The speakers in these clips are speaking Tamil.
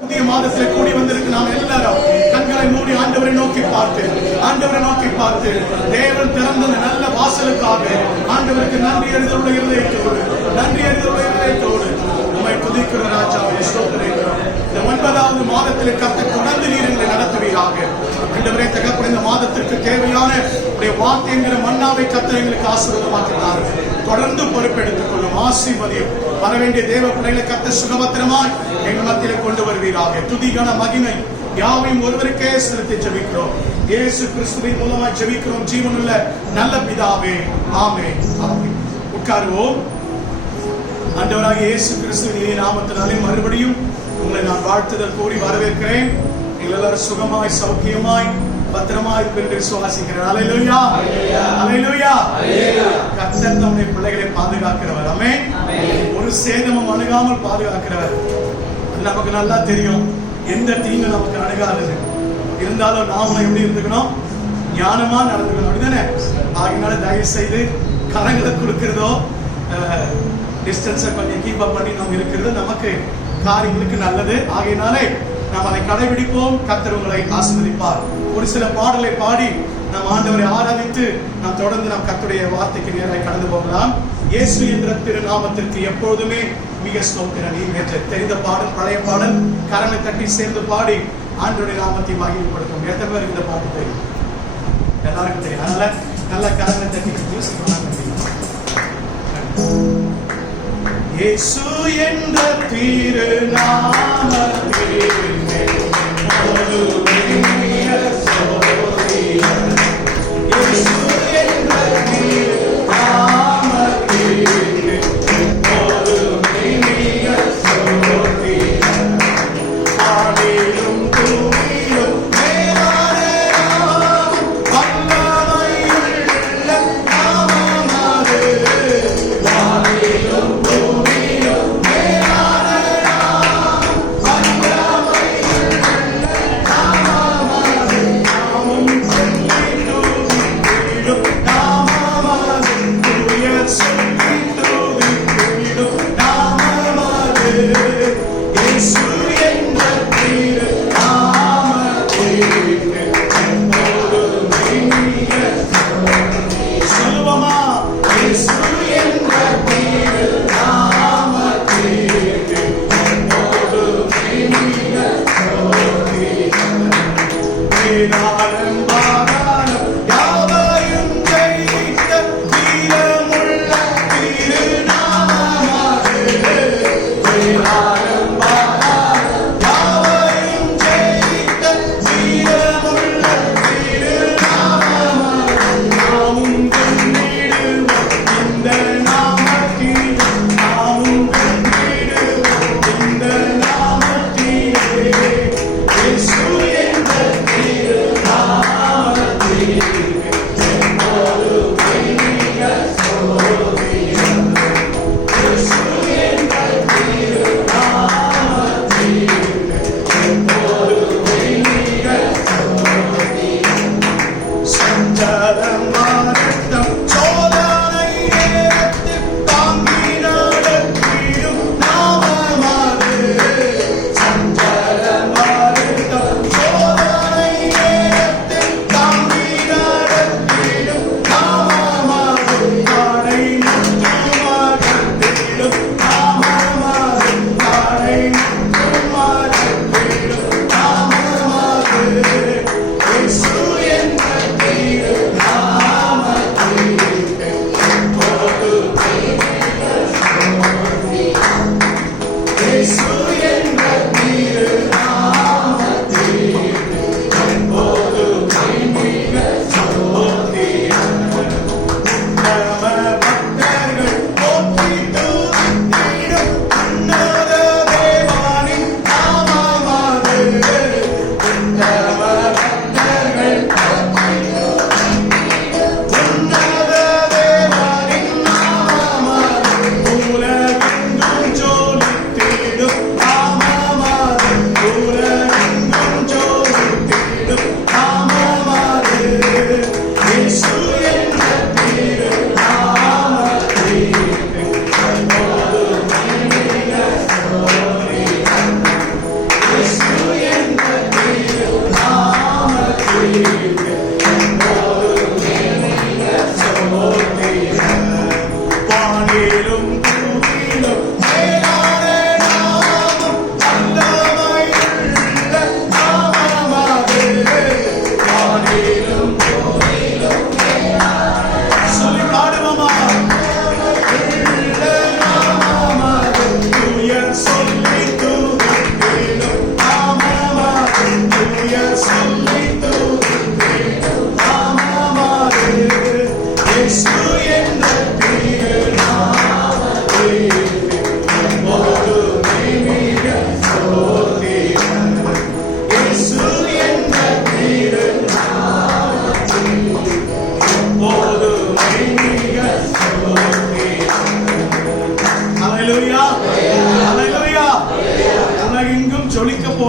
புதிய மாதத்தில் கூடி வந்திருக்கு நாம் எல்லாரும் கண்களை மூடி ஆண்டவரை நோக்கி பார்த்து தேவன் திறந்த நல்ல வாசலுக்காக ஆண்டவருக்கு நன்றி அறிதலுடைய இதயத்தோடு உம்மை துதிக்கிற ராஜாவை ஸ்தோத்திரிக்கிறோம். இந்த 9வது மாதத்தில் கர்த்தர் தொடர்ந்து நீர் எங்களை நடத்துவீராக. ஆண்டவரே தகப்பனே, இந்த மாதத்திற்கு தேவையான உடைய வார்த்தை என்கிற மன்னாவை கர்த்தர் எங்களுக்கு ஆசீர்வாதமாக்கினார். தொடர்ந்து பொறுப்பெடுத்துக் கொள்ளும், ஆசீர்வதியும். வர வேண்டிய தேவ பிள்ளைகளை கர்த்தர் சுகபத்திரமாய் எங்கள் மத்தியிலே கொண்டு வருவீராக. துதிகன மகிமை யாவையும் ஒருவருக்கே செலுத்தி ஜெபிக்கிறோம். இயேசு கிறிஸ்துவின் மூலமாய் ஜெபிக்கிறோம் ஜீவனுள்ள நல்ல பிதாவே, ஆமென். உட்காருவோம். ஆண்டவராகிய இயேசு கிறிஸ்துவின் நாமத்தினாலே மறுபடியும் உங்களை நான் வாழ்த்துதல் கூறி வரவேற்கிறேன். நீங்கள் எல்லாரும் சுகமாய் சௌக்கியமாய் பத்திரமாய் இருப்பீர்கள் என்று விசுவாசிக்கிறேன். அல்லேலூயா, அல்லேலூயா. கர்த்தர் தம்முடைய பிள்ளைகளை பாதுகாக்கிறவர். ஆமென். ஒரு சேதமும் அணுகாமல் பாதுகாக்கிறவர். அது நமக்கு நல்லா தெரியும். எந்த தீங்கு நமக்கு அணுகாது. இருந்தாலும் நாம எப்படி இருந்துக்கணும்? ஞானமா நடந்துக்கணும். அப்படிதானே? ஆகினால தயவு செய்து கரங்களை கொடுக்கிறதோ டிஸ்டன்ஸை கொஞ்சம் கீப் அப் பண்ணி நம்ம இருக்கிறது நமக்கு காரியங்களுக்கு நல்லது. ஆகையினாலே நாம் அதை கடைபிடிப்போம். கர்த்தர் உங்களை ஆசீர்வதிப்பார். ஒரு சில பாடலை பாடி நாம் ஆண்டவரை ஆராதித்து நாம் தொடர்ந்து நாம் கர்த்தருடைய வார்த்தைக்கு நேராக கடந்து போகலாம். இயேசு என்ற திருநாமத்திற்கு எப்பொழுதுமே மிக ஸ்தோத்திரம். நேற்று தெரிந்த பாடல், பழைய பாடல், கரங்களை தட்டி சேர்ந்து பாடி ஆண்டவருடைய நாமத்தை மகிமைப்படுத்தும். எத்தனை பேருக்கு இந்த பாட்டு தெரியும்? எல்லாருக்கும் தெரியும். அதனால நல்ல கரங்களை தட்டி மியூசிக் பண்ணாங்க. இயேசு என்ற திருநாமத்தில் Hallelujah.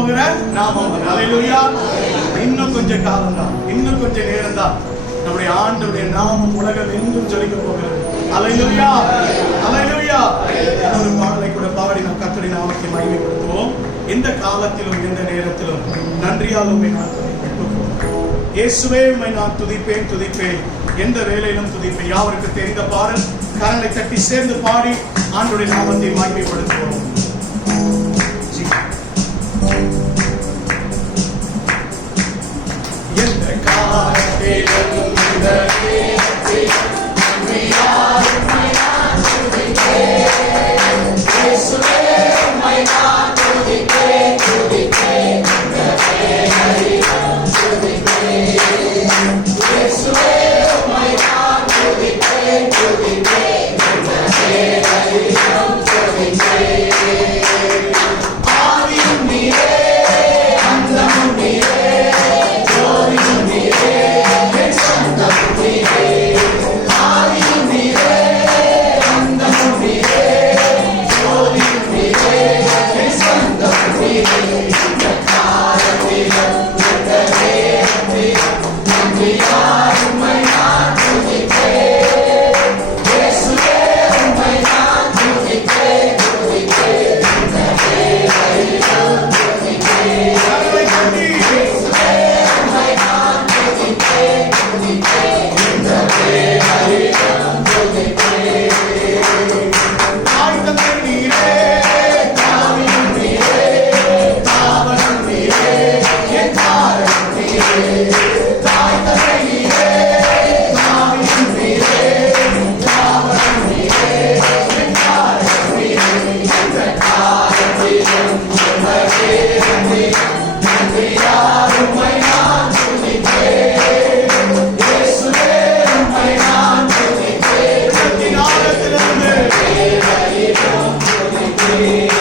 போகிற நாமம். அல்லேலூயா. இன்னும் கொஞ்ச காலம் தான், இன்னும் கொஞ்ச நேரம் தான் நம்முடைய ஆண்டவருடைய நாமம் உலகம் எங்கும் ஜொலிக்க போகிறது. அல்லேலூயா, அல்லேலூயா. ஒரு பாடலை கூட பாடி நாம் கர்த்தருடைய நாமத்தை மகிமைப்படுத்துவோம். எந்த காலத்திலும் எந்த நேரத்திலும் நன்றியால் உம்மை நான் துதிப்பேன். இயேசுவே உம்மை நான் துதிப்பேன், துதிப்பேன். எந்த வேளையிலும் துதிப்பேன். யாவருக்கு தெரிந்த பாடல், கரங்களை தட்டி சேர்ந்து பாடி ஆண்டவருடைய நாமத்தை மகிமைப்படுத்துவோம். எந்த காலத்திலும் எந்த நேரத்திலும் நன்றியால் உம்மை நான் துதிப்பேன். இயேசுவே உம்மை நான் துதிப்பேன், துதிப்பேன். எந்த வேளையிலும் துதிப்பேன். இயேசுவே உம்மை நான் துதிப்பேன், துதிப்பேன். எந்த வேளையிலும் துதிப்பேன். ஆவியும் நீரே, அந்தமும் நீரே, ஜோதியும் நீரே, என் சொந்தமும் நீரே. ஆவியும் நீரே, அந்தமும் நீரே, ஜோதியும் நீரே, என் சொந்தமும் நீரே. இந்த காலத்திலும் இந்த நேரத்திலும் நன்றியால் உம்மை நான் துதிப்பேன். இயேசுவே உம்மை நான் துதிப்பேன், துதிப்பேன். இந்த வேளையிலும் துதிப்பேன். இயேசுவே உம்மை நான் துதிப்பேன், துதிப்பேன். இந்த வேளையிலும் துதிப்பேன். தாய் தந்தை நீரே, தாவியும் நீரே, தாவரம் நீரே, என் தாரம் நீரே. தாய் தந்தை நீரே, தாவியும் நீரே, தாவரம் நீரே, என் தாரம் நீரே. இந்த காலத்திலும் இந்த நேரத்திலும் நன்றியால் உம்மை நான் துதிப்பேன். இயேசுவே உம்மை நான் துதிப்பேன். அத்தினாலத்திலிருந்து வேளையிலும் துதிப்பேன்.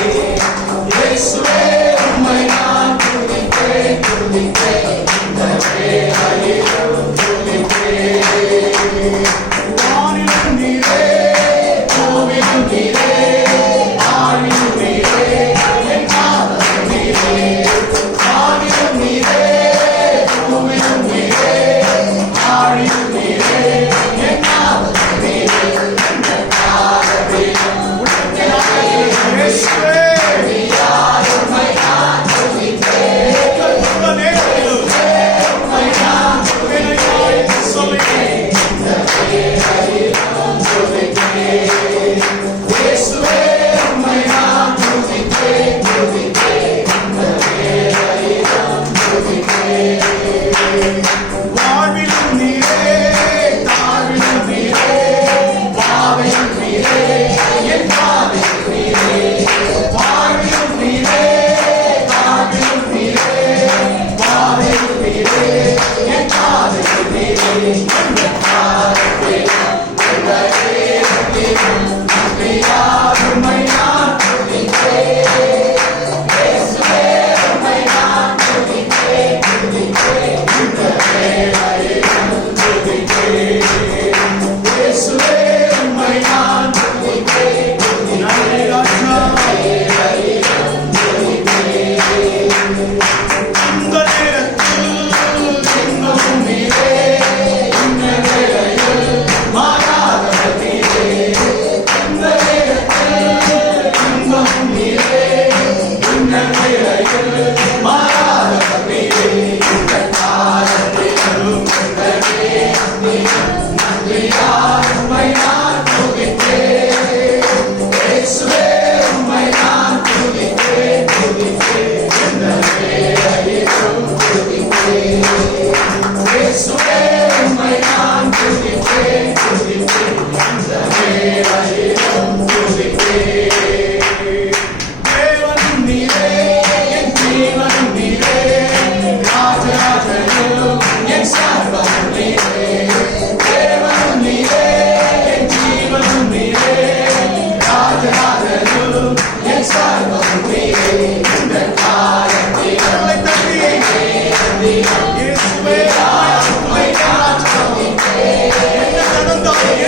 இயேசுவே உம்மை நான் துதிப்பேன், துதிப்பேன். இந்த வேளையிலும் துதிப்பேன். வானிலும் நீரே, பூவிலும் நீரே, ஆழியும் நீரே, என் காவலும் நீரே. வானிலும் நீரே, பூவிலும் நீரே, ஆழியும் நீரே, என் காவலும் நீரே. இந்த காலத்திலும் இயேசுவே யார் உம்மை நான் துதிப்பேன். இந்த நேரத்திலும் உம்மை நான் துதிப்பேன், சொல்லுகிறேன். இந்த வேளையிலும் துதிப்பேன். இயேசுவே உம்மை நான் துதிப்பேன், துதிப்பேன். இந்த வேளையிலும் துதிப்பேன். வாழ்விலும் நீரே, தாழ்விலும் நீரே, பாவையும் நீரே, என் பாவையும் நீரே. வாழ்விலும் நீரே, தாழ்விலும் நீரே, பாவையும் நீரே, என் பாவையும் நீரே. இந்த காலத்திலும் இந்த நேரத்திலும் நன்றியால் உம்மை நான் துதிப்பேன். இயேசுவே உம்மை நான் துதிப்பேன், துதிப்பேன். இந்த வேளையிலும் துதிப்பேன். இயேசுவே உம்மை நான் துதிப்பேன், துதிப்பேன். வேளையிலும் துதிப்பேன். இந்த நேரத்தில் இன்னும் நீரே, இந்த வேளையில் மாறாதவர் நீரே. இந்த நேரத்தில் இன்னும் நீரே, இந்த வேளையில் மாறாதவர் நீரே. இந்த காலத்திலும் இந்த நேரத்திலும் நன்றியால் உம்மை நான் துதிப்பேன். இயேசுவே உம்மை நான் துதிப்பேன், துதிப்பேன். இந்த வேளையிலும் துதிப்பேன். இயேசுவே உம்மை நான் துதிப்பேன், துதிப்பேன். இந்த வேளையிலும் துதிப்பேன். தேவனும் நீரே, என் ஜீவனும் நீரே, ராஜராஜனும் என் சர்வமும் நீரே. தேவனும் நீரே, என் ஜீவனும் நீரே, ராஜராஜனும் என் சர்வமும் நீரே. இந்த காலத்திலும் இயேசுவே உம்மை நான் துதிப்பேன். என்ன நடந்தாலும்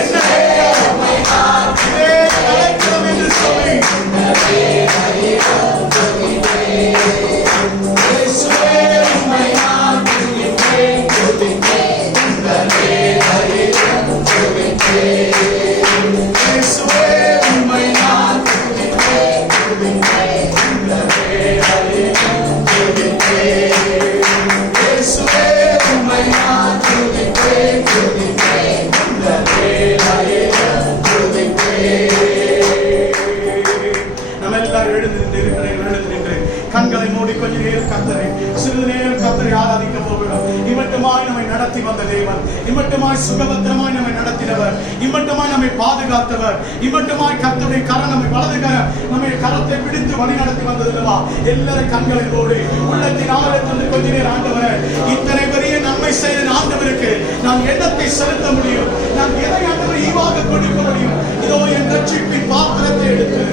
கொஞ்ச நேரம் கர்த்தரை சிறிது நேரம் கர்த்தரை ஆராதிக்க போகிறோம். இம்மட்டுமாய் நம்மை நடத்தி வந்த தேவன், இம்மட்டுமாய் சுகபத்திரமாய் நம்மை நடத்தினவர், இம்மட்டுமாய் நம்மை பாதுகாத்தவர், இம்மட்டுமாய் கர்த்தருடைய கரம் நம்மை வலது கரம் நம்மை கரத்தை பிடித்து வழி நடத்தி வந்ததுல்லவா. எல்லாரும் கண்களை மூடி உள்ளத்தின் ஆழத்திலிருந்து கொஞ்ச நேரம் ஆண்டவரே, இத்தனை பெரிய நன்மை செய்த ஆண்டவருக்கு நான் எண்ணத்தை செலுத்த முடியும், நான் எதை ஆண்டவரை ஈவாக கொடுக்க முடியும். இதோ என் ரட்சிப்பின் பாத்திரத்தை எடுத்து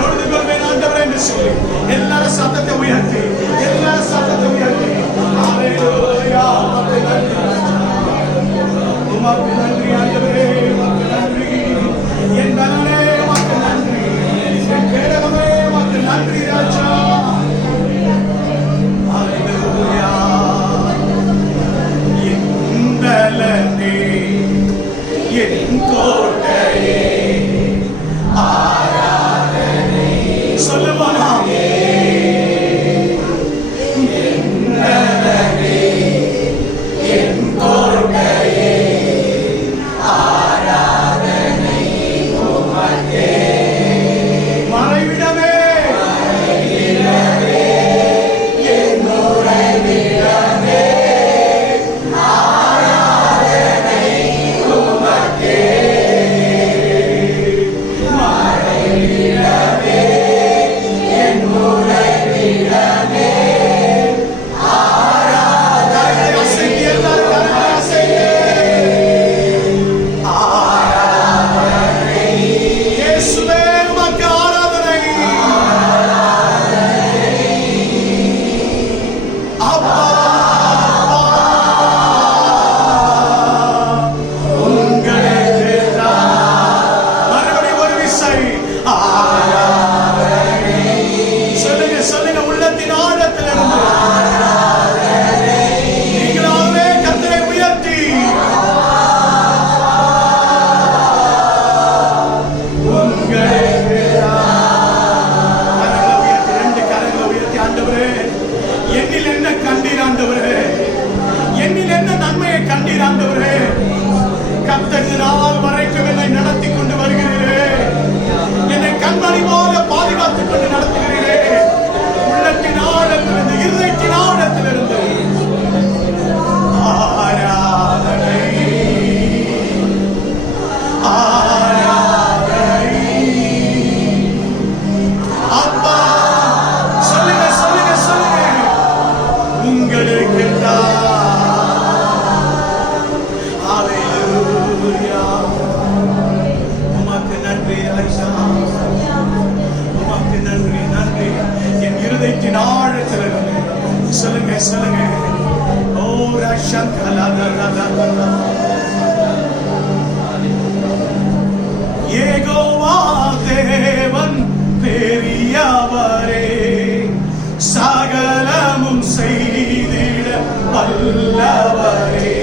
தொழுது கொள்வேன் ஆண்டவரே என்று சொல்லி எல்லாரும் சத்தத்தை உயர்த்தி, எல்லாரும் சத்தத்தை உயர்த்தி ஹல்லேலூயா உமக்கு நன்றி ஆண்டவரே, உமக்கு நன்றி என் பலனே, உமக்கு நன்றி என் கேடகமே, உமக்கு நன்றி ராஜா. ஹல்லேலூயா என் பலனே, என் கோட்டையே, ஆராதனை சொல்லுவானா என் பலனே, என் கோட்டையே, ஆராதனை உமக்கே. மறைவிடமே, என் உறைவிடமே, ஆராதனை உமக்கே. மறைவிடமே, என் உறைவிடமே, ஆராதனை அசைத்து எல்லாரும் கரங்களை அசைத்து ஆராதனை இயேசுவே உமக்கு ஆராதனை. அப்பா உங்களுக்கு மறுபடியும் ஒரு விசை ஆராதனை சொல்லுங்க, சொல்லுங்க உள்ளத்தின் ஆழத்திலிருந்து நீங்களாகவே கர்த்தரை உயர்த்தி உங்களுக்கு கரங்களை உயர்த்தி, ரெண்டு கரங்களை உயர்த்தி ஆண்டவரே, என்னில் என்ன கண்டீர் ஆண்டவரே, என்னில் என்ன நன்மையை கண்டீர் ஆண்டவரே. கர்த்தர் நாள் வரைக்கும் என்னை நடத்தி கொண்டு வருகிறீரே, என்னை கண்மணி போல பாதுகாத்துக் கொண்டு நடத்துகிறீரே. உள்ளத்தின் ஆழத்திலிருந்து, இருதயத்தின் ஆழத்திலிருந்து ஆராதனை, ஆராதனை. அப்பா சொல்லுங்க, சொல்லுங்க, சொல்லுங்க உங்களுக்கு ஹல்லேலூயா உமக்கு நன்றி ராஜா, உமக்கு நன்றி, நன்றி என் இருதயத்தின் ஆழத்திலிருந்து சொல்லுங்க, சொல்லுங்க ஓ ரஷங்கலதரதரத யெகோவா தேவன் பெரியவரே, சகலமும் செய்திட வல்லவரே.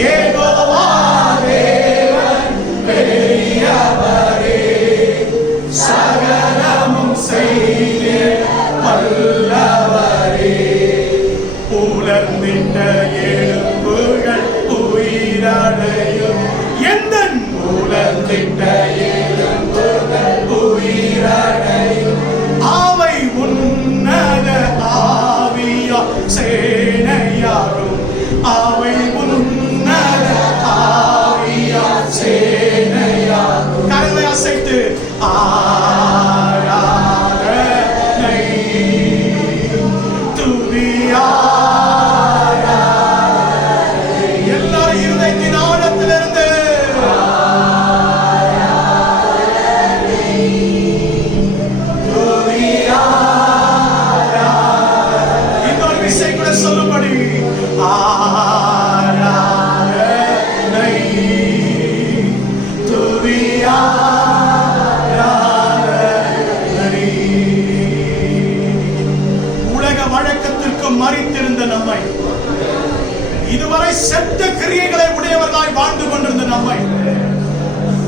யெகோவா தேவன் பெரியவரே, சகலமும் செய்திட வல்லவரே. உலர்ந்திட்ட எலும்புகள் உயிரடையும், எந்தன் உலர்ந்திட்ட எலும்புகள் உயிரடையும், அவை உன்னத ஆவியா சேனையாரும், அவை உன்னத ஆவியா சேனையாரும். கரங்களை அசைத்து ஆராதனை துதியாராதனை எல்லா இருதயத்தின் ஆழத்திலிருந்து இன்னொரு விஷயம் கூட சொல்லும்படி ஆராதனை துதியாராதனை. உலக வழக்கத்திற்கு மறித்திருந்த நம்மை, இதுவரை செத்த கிரியைகளை உடையவர்களாய் வாழ்ந்து கொண்டிருந்த நம்மை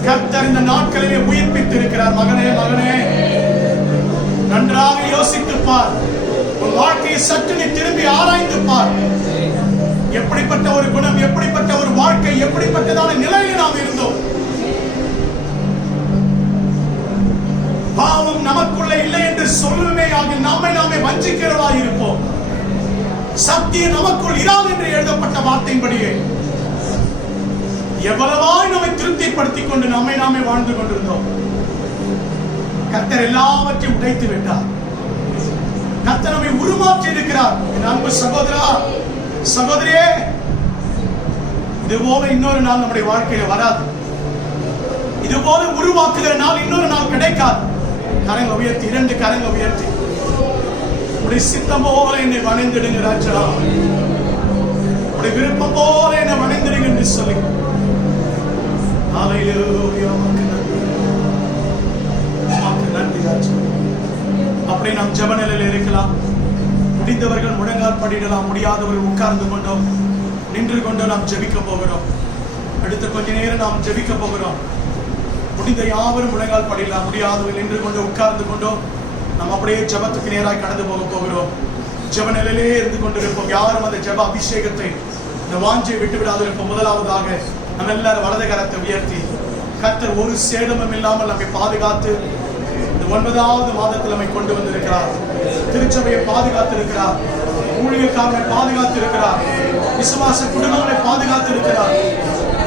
கர்த்தர் இந்த நாட்களிலே உயிர்ப்பித்திருக்கிறார். மகனே, மகனே நன்றாக யோசித்துப் பார், உன் வாழ்க்கையை சற்று நீ திரும்பி ஆராய்ந்து பார். எப்படிப்பட்ட ஒரு குணம், எப்படிப்பட்ட ஒரு வாழ்க்கை, எப்படிப்பட்டதான நிலையில் நாம் இருந்தோம். பாவம் நமக்குள்ள இல்லை என்று சொல்லுமே ஆக நம்மை நாமே வஞ்சிக்கிறவா இருப்போம். சத்தியம் நமக்குள் இராது என்று எழுதப்பட்ட வார்த்தையின்படியே எவ்வளவாய் நம்மை திருப்திப்படுத்திக் கொண்டு நம்மை நாமே வாழ்ந்து கொண்டிருந்தோம். கர்த்தர் எல்லாவற்றையும் உடைத்து விட்டார். கர்த்தர் நம்மை உருமாற்றி இருக்கிறார். என் அன்பு சகோதரா சகோதரியே, இது போல இன்னொரு நாள் நம்முடைய வாழ்க்கையில வராது. இது போல உருவாக்குகிற நாள் இன்னொரு நாள் கிடைக்காது. கரங்களை உயர்த்தி, 2 கரங்களை உயர்த்தி, உடைய சித்தம் போல என்னை வணைந்திடுங்க ராஜா, உடைய விருப்பம் போல என்னை வணைந்திடுங்க என்று சொல்லி நன்றி ராஜா. அப்படி நாம் ஜெப நிலையில் இருக்கலாம். முடிந்தவர்கள் முழங்கால் படிடலாம், முடியாதவர்கள் உட்கார்ந்து கொண்டோ நின்று கொண்டோ நாம் ஜெபிக்க போகிறோம். அடுத்த கொஞ்ச நேரம் நாம் ஜெபிக்க போகிறோம். முடிந்த யாவரும் முழங்கால் படிடலாம், முடியாதவர்கள் நின்று கொண்டு உட்கார்ந்து கொண்டோ நாம் அப்படியே ஜெபத்துக்கு நேராக கடந்து போக போகிறோம். ஜெப நிலையிலே இருந்து கொண்டிருப்போம். யாரும் அந்த ஜெப அபிஷேகத்தை, இந்த வாஞ்சையை விட்டு விடாது இருப்போம். முதலாவதாக நம்ம எல்லாரும் வலது கரத்தை உயர்த்தி, கர்த்தர் ஒரு சேதமும் இல்லாமல் நம்மை பாதுகாத்து இந்த 9வது மாதத்தில் நம்மை கொண்டு வந்திருக்கிறார். திருச்சபையை பாதுகாத்து இருக்கிறார், ஊழியக்காரனை பாதுகாத்து இருக்கிறார், விசுவாச குடும்பங்களை பாதுகாத்து இருக்கிறார்.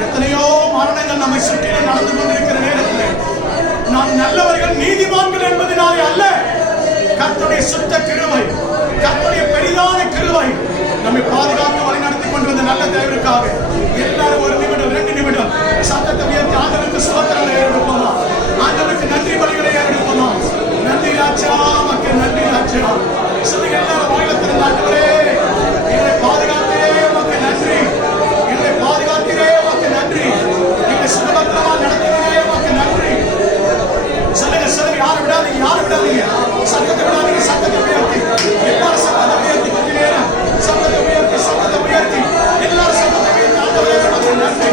எத்தனையோ மரணங்கள் நம்மை சுற்றிலும் நடந்து கொண்டிருக்கிற நேரத்தில் நாம் நல்லவர்கள் நீதிமான்கள் என்பதனாலே அல்ல, கர்த்தருடைய சுத்த கிருபை, கர்த்தருடைய பெரிதான கிருபை நம்மை பாதுகாத்து வழி நடத்தி கொண்டு வந்த நல்ல தேவனுக்காக எல்லாரும் 1 நிமிடம் 2 நிமிடம் சத்தத்தை உயர்த்தி ஆண்டவருக்கு ஸ்தோத்திரங்களை ஏறெடுப்போமா, ஆண்டவருக்கு நன்றி பலிகளை ஏறெடுப்போமா. நன்றி ராஜா, மக்கள் நன்றி ராஜா. சொல்லுங்க எல்லாரும் வாயில திறந்து, ஆண்டவரே என்னை பாதுகாத்தே மக்கள் நன்றி, என்னை பாதுகாத்தே மக்கள் நன்றி, என்னை சுகபத்திரமா நடத்தினே மக்கள் நன்றி. சொல்லுங்க சொல்லுங்க, யாரும் விடாதீங்க, யாரும் விடாதீங்க, சத்தத்தை விடாதீங்க, சத்தத்தை உயர்த்தி எல்லாரும் சத்தத்தை உயர்த்தி கொஞ்ச நேரம் சத்தத்தை உயர்த்தி, சத்தத்தை உயர்த்தி எல்லாரும் சத்தத்தை உயர்த்தி. ஆண்டவரே மக்கள் நன்றி,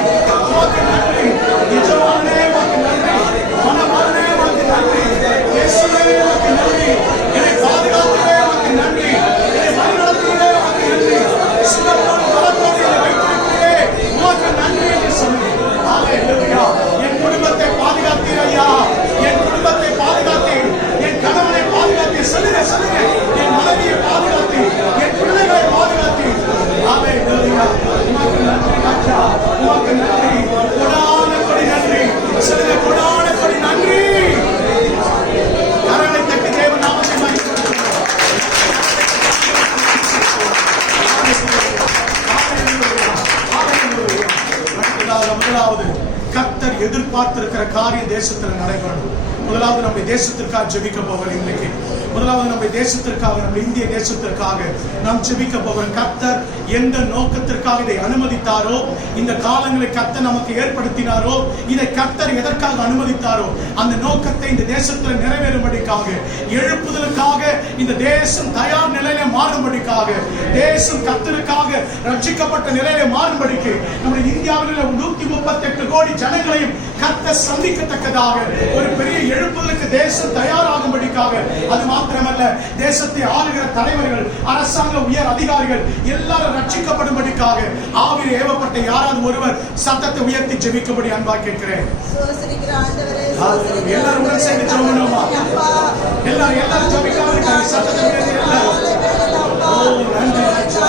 மக்கள் நன்றி, நிஜமானே மக்கள் நன்றி, மனமானே மக்கள் நன்றி, இயேசுவே மக்கள் நன்றி, என்னை பாதுகாத்தே மக்கள் நன்றி, என்னை வழிநடத்தினே மக்கள் நன்றி, சுகத்தோடு பலத்தோடு என்னை வைத்திருக்கிறே மக்கள் நன்றி என்று சொல்லி ஹல்லேலூயா. என் குடும்பத்தை பாதுகாத்தீர் ஐயா, என் குடும்பத்தை பாதுகாத்தீர், என் கணவனை பாதுகாத்தீர். சொல்லுங்க சொல்லுங்க, என் மனைவியை பாதுகாத்தீர், என் பிள்ளைகளை பாதுகாத்தீர். ஹல்லேலூயா. உமக்கு நன்றி ராஜா, உமக்கு நன்றி, கொடான கொடி நன்றி. சொல்லுங்க, கொடான கொடி நன்றி. கரங்களை தட்டி தேவ நாமத்தை மகிமைப்படுத்துவோம். முதலாவது கர்த்தர் எதிர்பார்த்திருக்கிற காரியம் தேசத்தில் நடைபெறணும். முதலாவது நம்முடைய தேசத்திற்காக ஜெபிக்க போகிறோம். இன்னைக்கு முதலாவது நம்முடைய தேசத்திற்காக, நம்முடைய இந்திய தேசத்திற்காக நாம் ஜெபிக்க போகிறோம். கர்த்தர் எந்த நோக்கத்திற்காக இதை அனுமதித்தாரோ, இந்த காலங்களை கர்த்தர் நமக்கு ஏற்படுத்தினாரோ, இதை கர்த்தர் எதற்காக அனுமதித்தாரோ அந்த நோக்கத்தை இந்த தேசத்தில் நிறைவேறும்படிக்காக, எழுப்புதலுக்காக இந்த தேசம் தயார் நிலையில மாறும்படிக்காக, தேசம் கர்த்தருக்காக ரட்சிக்கப்பட்ட நிலையில மாறும்படிக்கு நம்முடைய இந்தியாவில் 138 கோடி ஜனங்களையும் கர்த்தர் சந்திக்கத்தக்கதாக ஒரு பெரிய எழுப்புதலுக்கு தேசம் தயாராகும்படிக்காக, அது மாத்திரமல்ல தேசத்தை ஆளுகிற தலைவர்கள், அரசாங்க உயர் அதிகாரிகள் எல்லாரும் ரட்சிக்கப்படும்படிக்காக ஆவியில் ஏவப்பட்ட யாராவது ஒருவர் சத்தத்தை உயர்த்தி ஜெபிக்கும்படி அன்பாக கேட்கிறேன். எல்லாரும் உடன் சேர்ந்து ஜெபிக்கணுமா? எல்லாரும் ஜெபிக்காம இருக்காங்க. சத்தத்தை உயர்த்தி எல்லாரும். ஓ நன்றி ராஜா.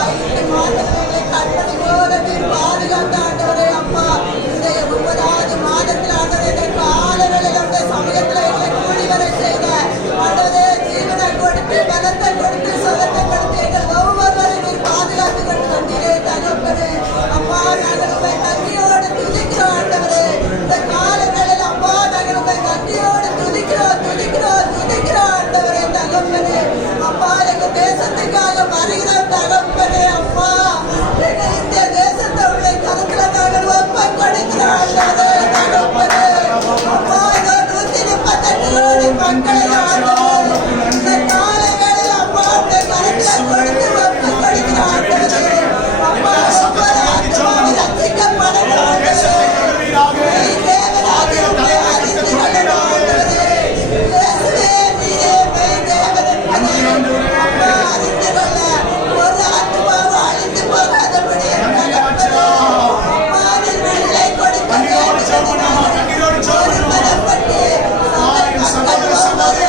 Somebody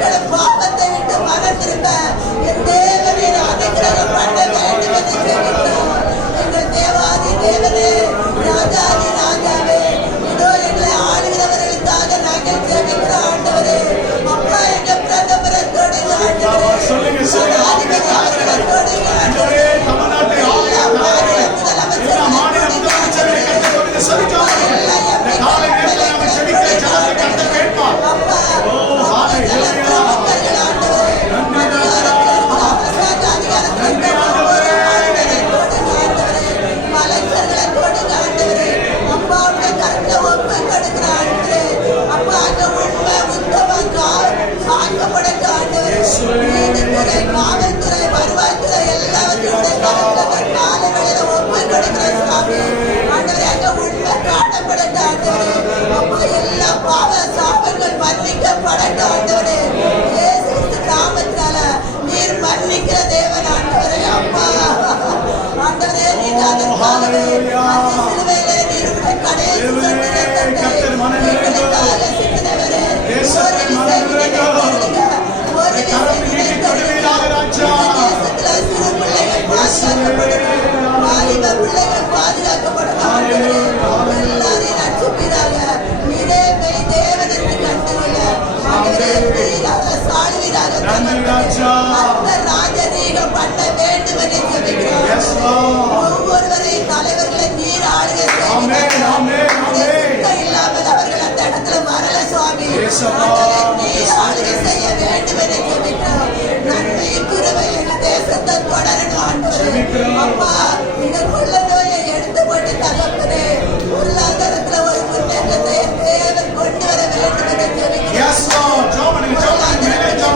மக்கள் பாவத்தை விட்டு மனம் திரும்ப என் தேவனை அனுகிரகம் பண்ண வேண்டும் என்று ஜெபிக்கிறோம். எங்கள் தேவாதி தேவனே, ராஜாதி ராஜாவே, இதோ எங்களை ஆளுகிறவர்களுக்காக நாங்கள் ஜெபிக்கிறோம் ஆண்டவரே. அப்பா, எங்க பிரதமரை தொடுங்க ஆண்டவரே, அதிபதி அவர்களை தொடுங்க ஆண்டவரே, எல்லா மாநில முதலமைச்சர்களை காவல்துறை, வருவாய்த்துறை எல்லாவற்றையும் காலங்களில் ஒப்பு கொடுக்கிற சாமி ஆண்டவரே, அங்க உண்மை காணப்படட்டும் ஆண்டவரே. அப்பா, எல்லா பாவ சாபங்கள் மன்னிக்கப்படட்டும் ஆண்டவரே. இயேசு நாமத்தால நீர் மன்னிக்கிற தேவன் ஆண்டவரே. அப்பா ஆண்டவரே, நீங்க அதற்காகவே அந்த சிலுவையிலே நீர் உடைய கடைசி சொந்த ரத்தத்தை எங்களுக்காக சிந்தினவரே. ராஜரீகம் பண்ண வேண்டும் என்று ஜெபிக்கிறோம். ஒவ்வொருவரையும் தலைவர்களை நீர் ஆளுகை இல்லாமல் அவர்கள் அந்த இடத்துல வரல சுவாமி. நீர் ஆளுகை செய்ய வேண்டும் என்று ஜெபிக்கிறோம். நன்மை கிருபை எங்கள் தேசத்தை தொடரணும் ஆண்டவரே. அப்பா, இந்த கொள்ள நோயை எடுத்து போட்டு தகப்பனே, பொருளாதாரத்துல ஒரு முன்னேற்றத்தை தேவன் கொண்டு வர வேண்டும் என்று ஜெபிக்கிறோம்.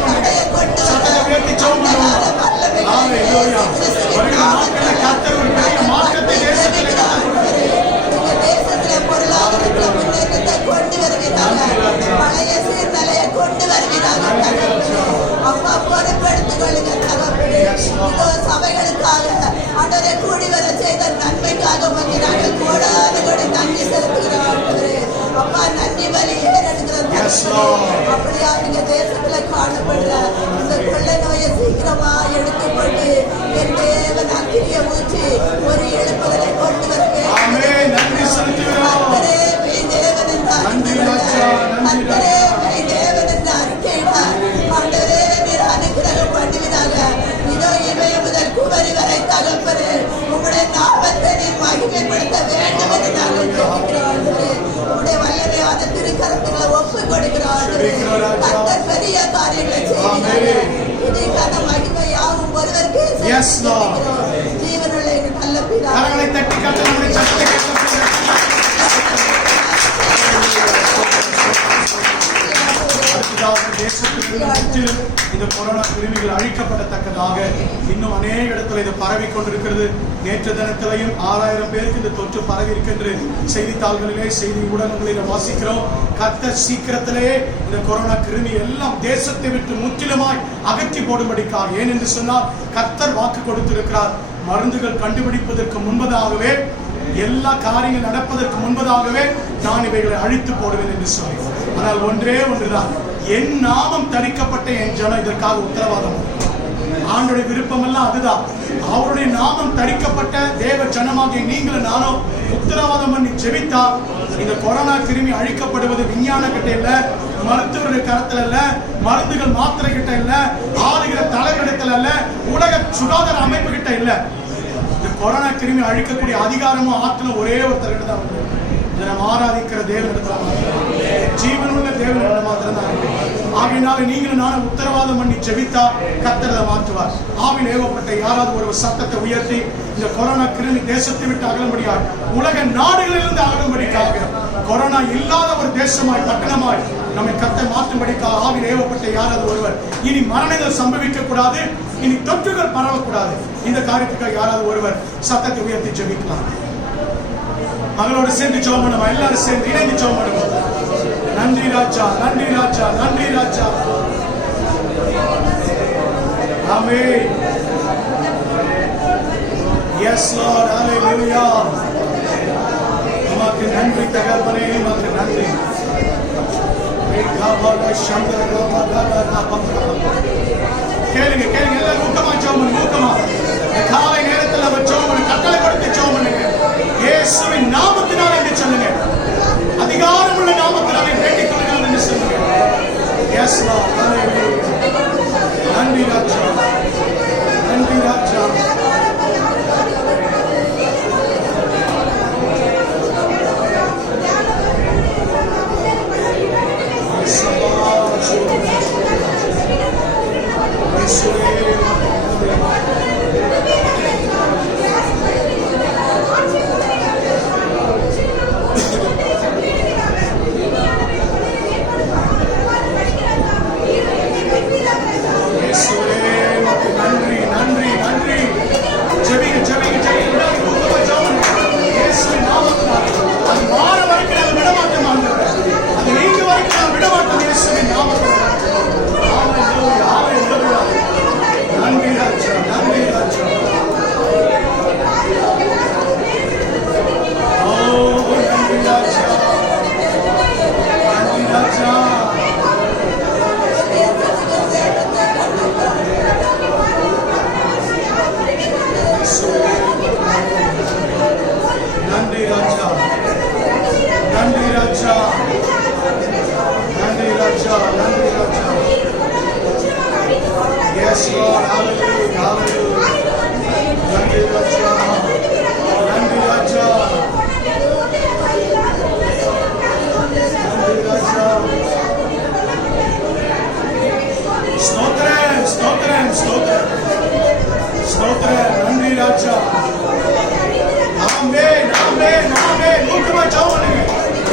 தடையை கொண்டு தேசத்துல பொருளாதாரத்துல முன்னேற்றத்தை கொண்டு வருவீராக, பழைய சீர்நிலையை கொண்டு வருவீராக. அப்பா, பொறுப்பெடுத்துக் கொள்ளுங்க தகப்பனே. இதோ சபைகளுக்காக ஆண்டவரே கூடி வர செய்த நன்மைக்காக உமக்கு நாங்கள் கோடான கோடி நன்றி செலுத்துகிறோம் ஆண்டவரே. அப்பா, நன்றி பலி ஏறெடுக்கிறோம். அப்படியா நீங்க தேசத்துல காணப்படுற இந்த கொள்ளை நோயை சீக்கிரமா எடுத்து போட்டு என் தேவன் அக்கினியை ஊற்றி ஒரு எழுப்புதலை கொண்டு வருவேன். அத்தரே மெய் தேவன் என்று அத்தரே மெய் தேவன் என்று அறிக்கையிட்டார். ஆண்டவரே, நீர் அனுகிரகம் பண்ணுவீராக. இதோ இமய முதல் குமரி வரை தகப்பனே, உங்களுடைய நாமத்தை நீர் மகிமைப்படுத்த வேண்டும் என்று நாங்கள் ஜெபிக்கிறோம். உங்களுடைய வல்லமையான திருக்கரத்துக்களை ஒப்பு கொடுக்கிறோம். கர்த்தர் பெரிய காரியங்களை செய்கிறார்கள். இதுக்கான மகிமை யாவும் ஒருவருக்கே செலுத்துகிறோம். ஜீவனுள்ள எங்கள் நல்ல பிதாவே, இந்த கொரோனா கிருமிகள் அழிக்கப்படத்தக்கதாக இன்னும் அநேக இடத்துல இது பரவி கொண்டிருக்கிறது. நேற்று தினத்திலையும் 6000 பேருக்கு இந்த தொற்று பரவி இருக்கின்ற செய்தித்தாள்களிலே, செய்தி ஊடகங்களிலே வாசிக்கிறோம். கர்த்தர் சீக்கிரத்திலே இந்த கொரோனா கிருமி எல்லாம் தேசத்தை விட்டு முற்றிலுமாய் அகற்றி போடும்படிக்காக, ஏன் என்று சொன்னால் கர்த்தர் வாக்கு கொடுத்திருக்கிறார். மருந்துகள் கண்டுபிடிப்பதற்கு முன்பதாகவே, எல்லா காரியங்கள் நடப்பதற்கு முன்பதாகவே நான் இவைகளை அழித்து போடுவேன் என்று சொல்லி. ஆனால் ஒன்றே ஒன்றுதான், என் நாமம் தரிக்கப்பட்ட என் ஜனம் இதற்காக உத்தரவாதம். ஆண்டுடைய விருப்பம் எல்லாம் அதுதான். அவருடைய நாமம் தரிக்கப்பட்ட தேவ ஜனமாகிய நீங்களும் நானும் உத்தரவாதம் பண்ணி ஜெபித்தா இந்த கொரோனா கிருமி அழிக்கப்படுவது விஞ்ஞான கிட்ட இல்ல, மருத்துவருடைய கருத்துல இல்ல, மருந்துகள் மாத்திரை கிட்ட இல்ல, ஆளுகிற தலைவரிடத்துல இல்ல, உலக சுகாதார அமைப்பு கிட்ட இல்ல. இந்த கொரோனா கிருமி அழிக்கக்கூடிய அதிகாரமும் ஆற்றலும் ஒரே ஒருத்தர்கிட்ட தான் உண்டு. இதை நம்ம ஆராதிக்கிற தேவனிடத்துல, ஜீவனுள்ள தேவனிட மாத்திரம் தான் இருக்கு. ஆகையினால நீங்களும் நானும் உத்தரவாதம் பண்ணி ஜெபித்தா கர்த்தர் மாற்றுவார். ஆவியில் ஏவப்பட்ட யாராவது ஒரு சத்தத்தை உயர்த்தி இந்த கொரோனா கிருமி தேசத்தை விட்டு அகலும்படியாக, உலக நாடுகளிலிருந்து அகலும்படிக்காக, கொரோனா இல்லாத ஒரு தேசமாய் பட்டணமாய் நம்மை கர்த்தர் மாற்றும்படிக்காக ஆவியில் ஏவப்பட்ட யாராவது ஒருவர், இனி மரணங்கள் சம்பவிக்க கூடாது, இனி தொற்றுகள் பரவக்கூடாது, இந்த காரியத்துக்காக யாராவது ஒருவர் சத்தத்தை உயர்த்தி ஜெபிக்கலாம். மகளோடு சேர்ந்து ஜெபம் பண்ணுவோம். எல்லாரும் சேர்ந்து இணைந்து ஜெபம் பண்ணுவோம். நன்றி ராஜா, நன்றி ராஜா, நன்றி ராஜா. ஆமென். Yes Lord, hallelujah. உமக்கு நன்றி தகப்பனே, உமக்கு நன்றி. கேளுங்க கேளுங்க, எல்லாரும் ஊக்கமா ஜெபம் பண்ணுங்க. ஊக்கமா இந்த காலை நேரத்தில் அவர் ஜெபம் பண்ண கட்டளை கொடுத்து ஜெபம் பண்ணுங்க. இயேசுவின் நாமத்தினால் என்று சொல்லுங்க. அதிகாரமுள்ள நாமத்தினாலே வேண்டிக் கொள்ளுங்கள் என்று சொல்லுங்க. எஸ் லார்ட், நன்றி ராஜா, நன்றி ராஜா. நன்றி நன்றி நன்றி. ஜெபிங்க ஜெபிங்க ஜெபிங்க. இயேசுவின் நாமத்தினால் அது மாற வரைக்கும் நான் விட மாட்டேன் ஆண்டவரே. அது நீங்க வரைக்கும் நான் விட மாட்டேன் இயேசுவின் நாமத்தினால். ஹalleluya ஹalleluya. நன்றி ராஜா, நன்றி ராஜா. ஓ நன்றி ராஜா, நன்றி ராஜா. நன்றி ராஜா, நன்றி ராஜா, நன்றி ராஜா, நன்றி ராஜா. Yes Lord, hallelujah, hallelujah. நன்றி ராஜா, நன்றி ராஜா, நன்றி ராஜா. ஸ்தோத்திரம் ஸ்தோத்திரம் ஸ்தோத்திரம் ஸ்தோத்திரம். நன்றி ராஜா. நாமே நாமே நாமே ஊக்கமா ஜெபம் பண்ணுங்க.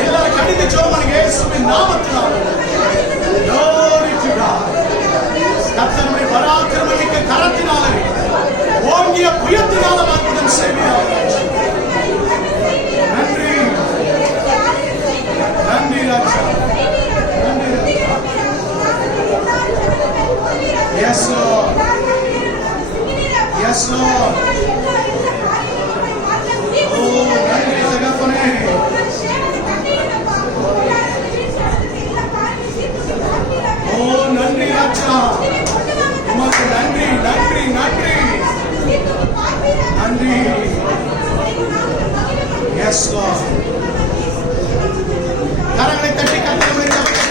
எல்லாரும் கடிந்து ஜெபம் பண்ணுங்க. இயேசுவின் நாமத்தினால். Glory to God. கர்த்தருடைய பராக்கிரமமிக்க கரத்தினாலே ஓங்கிய புயத்தினால அற்புதம் செய்வீராக. நன்றி நன்றி ராஜா, நன்றி ராஜா. Yes Lord, yes Lord. நன்றி தகப்பனே. ஓ நன்றி ராஜா, உமக்கு நன்றி நன்றி நன்றி நன்றி. Yes Lord. கரங்களை தட்டி கர்த்தருடைய நாமத்தை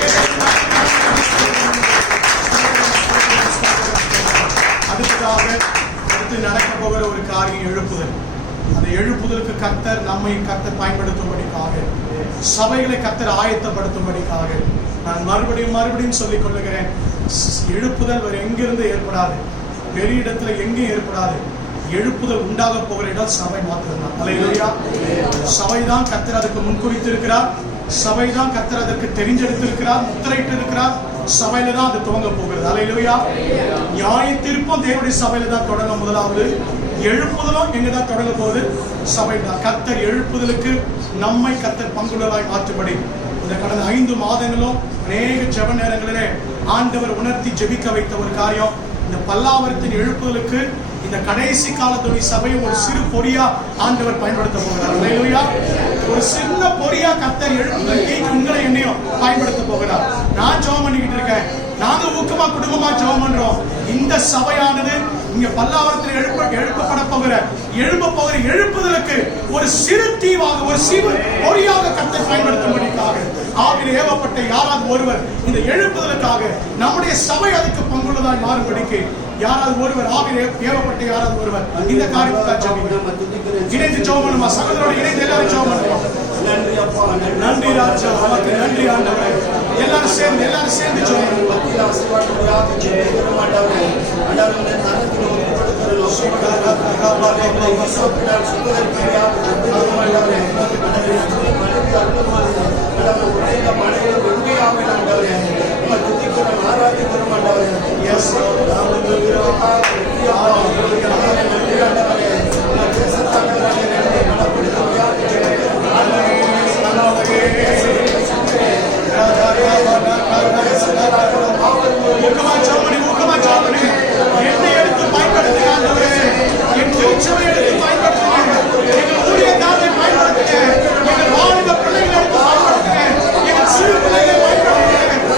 அடுத்து நடக்க போகிற ஒரு காரியம் எழுப்புதல். அந்த எழுப்புதலுக்கு கர்த்தர் நம்மை பயன்படுத்தும்படிக்காக, சபைகளை கர்த்தர் ஆயத்தப்படுத்தும்படிக்காக நான் மறுபடியும் சொல்லிக் கொள்ளுகிறேன். எழுப்புதல் வேறு எங்கிருந்து ஏற்படாது, பெரிய இடத்துல எங்கேயும் ஏற்படாது. எழுப்புதல் உண்டாக போகிற இடம் சபை மாத்திரம்தான். அல்லேலூயா. சபைதான் கர்த்தர் அதுக்கு முன்குறித்திருக்கிறார். சபைதான் கர்த்தர் அதற்கு தெரிஞ்செடுத்திருக்கிறார், முத்திரையிட்டு இருக்கிறார். சபையில தான் அது துவங்க போகிறது. அல்லேலூயா. நியாய தீர்ப்பும் தேவனுடைய சபையில தான் தொடங்க. முதலாவது எழுப்புதலும் எங்கதான் தொடங்க போகுது? சபை தான். கர்த்தர் எழுப்புதலுக்கு நம்மை கர்த்தர் பங்குள்ளராய் மாற்றும்படி இந்த கடந்த 5 மாதங்களும் அநேக ஜெப நேரங்களிலே ஆண்டவர் உணர்த்தி ஜெபிக்க வைத்த ஒரு காரியம், இந்த பல்லாவரத்தின் எழுப்புதலுக்கு இந்த கடைசி காலத்துடைய சபையை ஒரு சிறு பொறியா ஆண்டவர் பயன்படுத்த போகிறார். அல்லேலூயா. ஒரு சின்ன பொறியா கர்த்தர் எழுப்புதலுக்கு உங்களை என்னையும் பயன்படுத்த போகிறார். நான் ஜெபம் பண்ணிக்கிட்டு இருக்கேன், நாங்க ஊக்கமா குடும்பமா ஜெபம் பண்றோம். இந்த சபையானது இங்க பல்லாவரத்தில் எழுப்பப்பட போகிற எழுப்புதலுக்கு ஒரு சிறு தீவாக, ஒரு சிறு பொறியாக கர்த்தர் பயன்படுத்தும்படிக்காக ஆவியில் ஏவப்பட்ட யாராவது ஒருவர் இந்த எழுப்புதலுக்காக நம்முடைய சபை அதுக்கு பங்குள்ளதாய் மாறும்படிக்கு யாராவது ஒருவர் ஆவியில் ஏவப்பட்ட யாராவது ஒருவர் இந்த காரியத்துக்காக இணைந்து ஜெபம் பண்ணுமா? சகோதரோடு இணைந்து எல்லாரும் ஜெபம் பண்ணுவோம். நன்றி அப்பா, நன்றி ராஜா, உமக்கு நன்றி ஆண்டவரே. எல்லாரும் சேர்ந்து ஜெபம் பண்ணுவோம். என்னை எடுத்து பயன்படுத்துங்க, என் திருச்சபை எடுத்து பயன்படுத்துங்க, எங்கள் ஊழியக்காரரை பயன்படுத்துங்க, எங்கள் வாலிப பிள்ளைகளை எடுத்து பயன்படுத்துங்க, எங்கள் சிறு பிள்ளைகளை பயன்படுத்துங்க.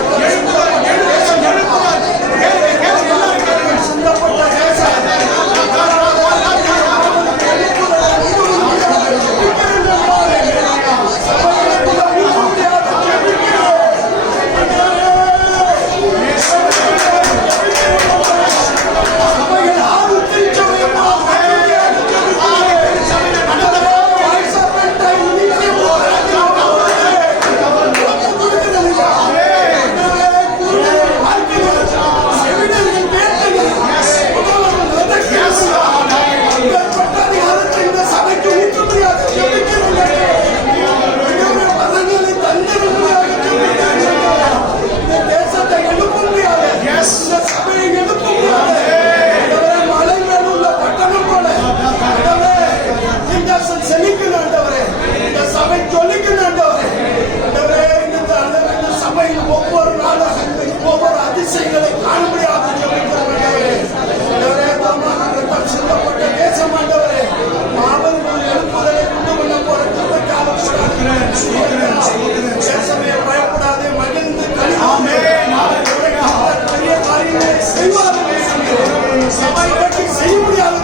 செய்வார்கள் சபை கட்டி செய்ய முடியாது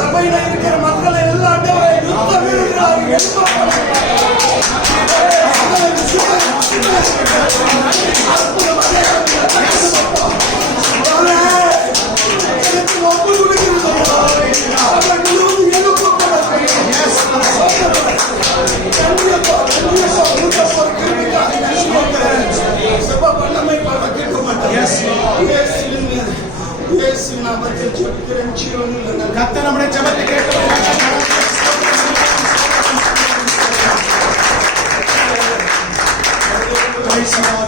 சபையில இருக்கிற மக்களை எல்லாம் யுத்த வீரர்களாக கர்த்தர் நம்முடைய ஜெபத்தை கேட்கிறார்.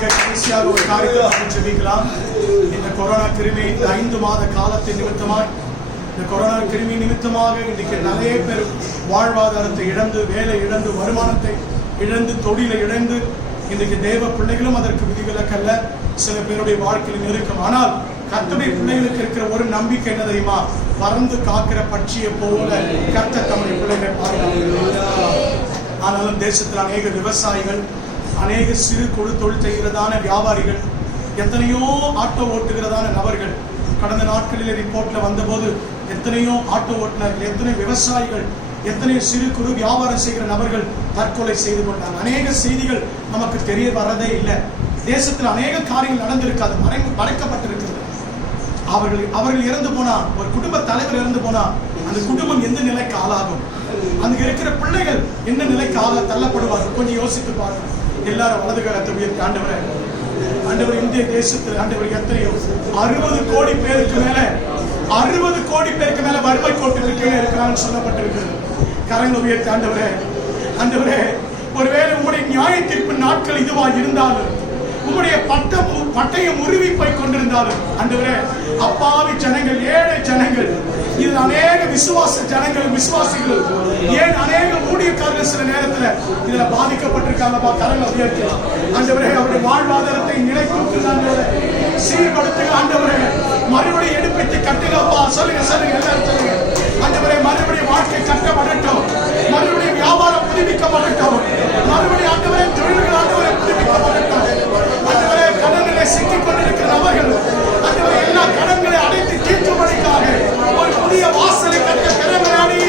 கடைசியாக ஒரு காரியத்தை ஜெபிக்கலாம். இந்த கொரோனா கிருமி 5 மாத காலத்தின் நிமித்தமாக இந்த கொரோனா கிருமி நிமித்தமாக இன்றைக்கு நிறைய பேர் வாழ்வாதாரத்தை இழந்து, வேலை இழந்து, வருமானத்தை இழந்து, தொழிலை இழந்து, இன்றைக்கு தேவ பிள்ளைகளும் அதற்கு விதிவிலக்கல்ல. சில பேருடைய வாழ்க்கையில் நெருக்கம். ஆனால் கர்த்தருடைய பிள்ளைகளுக்கு இருக்கிற ஒரு நம்பிக்கை என்ன தெரியுமா? பறந்து காக்கிற பட்சியை போல கர்த்தர் தம்முடைய பிள்ளைகளை பாதுகாக்கிறார். ஆனாலும் தேசத்தில் அநேக விவசாயிகள், அநேக சிறு குழு தொழில் செய்கிறதான வியாபாரிகள், எத்தனையோ ஆட்டோ ஓட்டுகிறதான நபர்கள், கடந்த நாட்களில் ரிப்போர்ட்ல வந்தபோது எத்தனையோ ஆட்டோ ஓட்டுநர்கள், எத்தனை விவசாயிகள், எத்தனையோ சிறு குறு வியாபாரம் செய்கிற நபர்கள் தற்கொலை செய்து கொண்டாங்க. அநேக செய்திகள் நமக்கு தெரிய வரதே இல்லை. தேசத்தில் அநேக காரியங்கள் நடந்திருக்காது, மறைக்கப்பட்டிருக்கிறது. அவர்கள் இறந்து போனா, ஒரு குடும்ப தலைவர் இறந்து போனா அந்த குடும்பம் எந்த நிலைக்கு ஆளாகும்? அங்க இருக்கிற பிள்ளைகள் என்ன நிலைக்கு தள்ளப்படுவார்கள்? கொஞ்சம் யோசித்து பாருங்க. எல்லாரும் வலது கரத்தை உயர்த்தி, ஆண்டவர் இந்திய தேசத்தில் ஆண்டவர் எத்தனையோ 60 கோடி பேருக்கு மேல வறுமை கோட்டுக்கு கீழே இருக்கிறான்னு சொல்லப்பட்டிருக்கிறது. கரங்களை உயர்த்தி, ஆண்டவரே ஒருவேளை உங்களுடைய நியாய தீர்ப்பு நாட்கள் இதுவா இருந்தாலும், உங்களுடைய பட்டயம் உருவிப்பை கொண்டிருந்தாலும், ஆண்டவரே அப்பாவி ஜனங்கள், ஏழை ஜனங்கள், இது அநேக விசுவாசிகள், ஏன் அநேக ஊழியக்காரர்கள் சில நேரத்தில் இதுல பாதிக்கப்பட்டிருக்காங்க. கரங்களை உயர்த்தி, ஆண்டவரே அவருடைய வாழ்வாதாரத்தை நிலைக்கு சீர்படுத்துக. ஆண்டவரே மறுபடியும் எடுப்பித்து கட்டுங்கப்பா. சொல்லுங்க எல்லாரும் சொல்லுங்க. ஆண்டவரே மறுபடியும் வாழ்க்கை கட்டப்படட்டும், மறுபடியும் வியாபாரம் புதுப்பிக்கப்படட்டும், மறுபடியும் ஆண்டவரே தொழில்கள் ஆண்டவரை புதுப்பிக்கப்படட்டும். ஆண்டவரே கடன்களை சிக்கிக் கொண்டிருக்கிற நபர்கள், ஆண்டவரே எல்லா கடன்களை அடைத்து தீர்க்கும்படிக்காக ஒரு புதிய வாசலை கட்ட திறமையாடி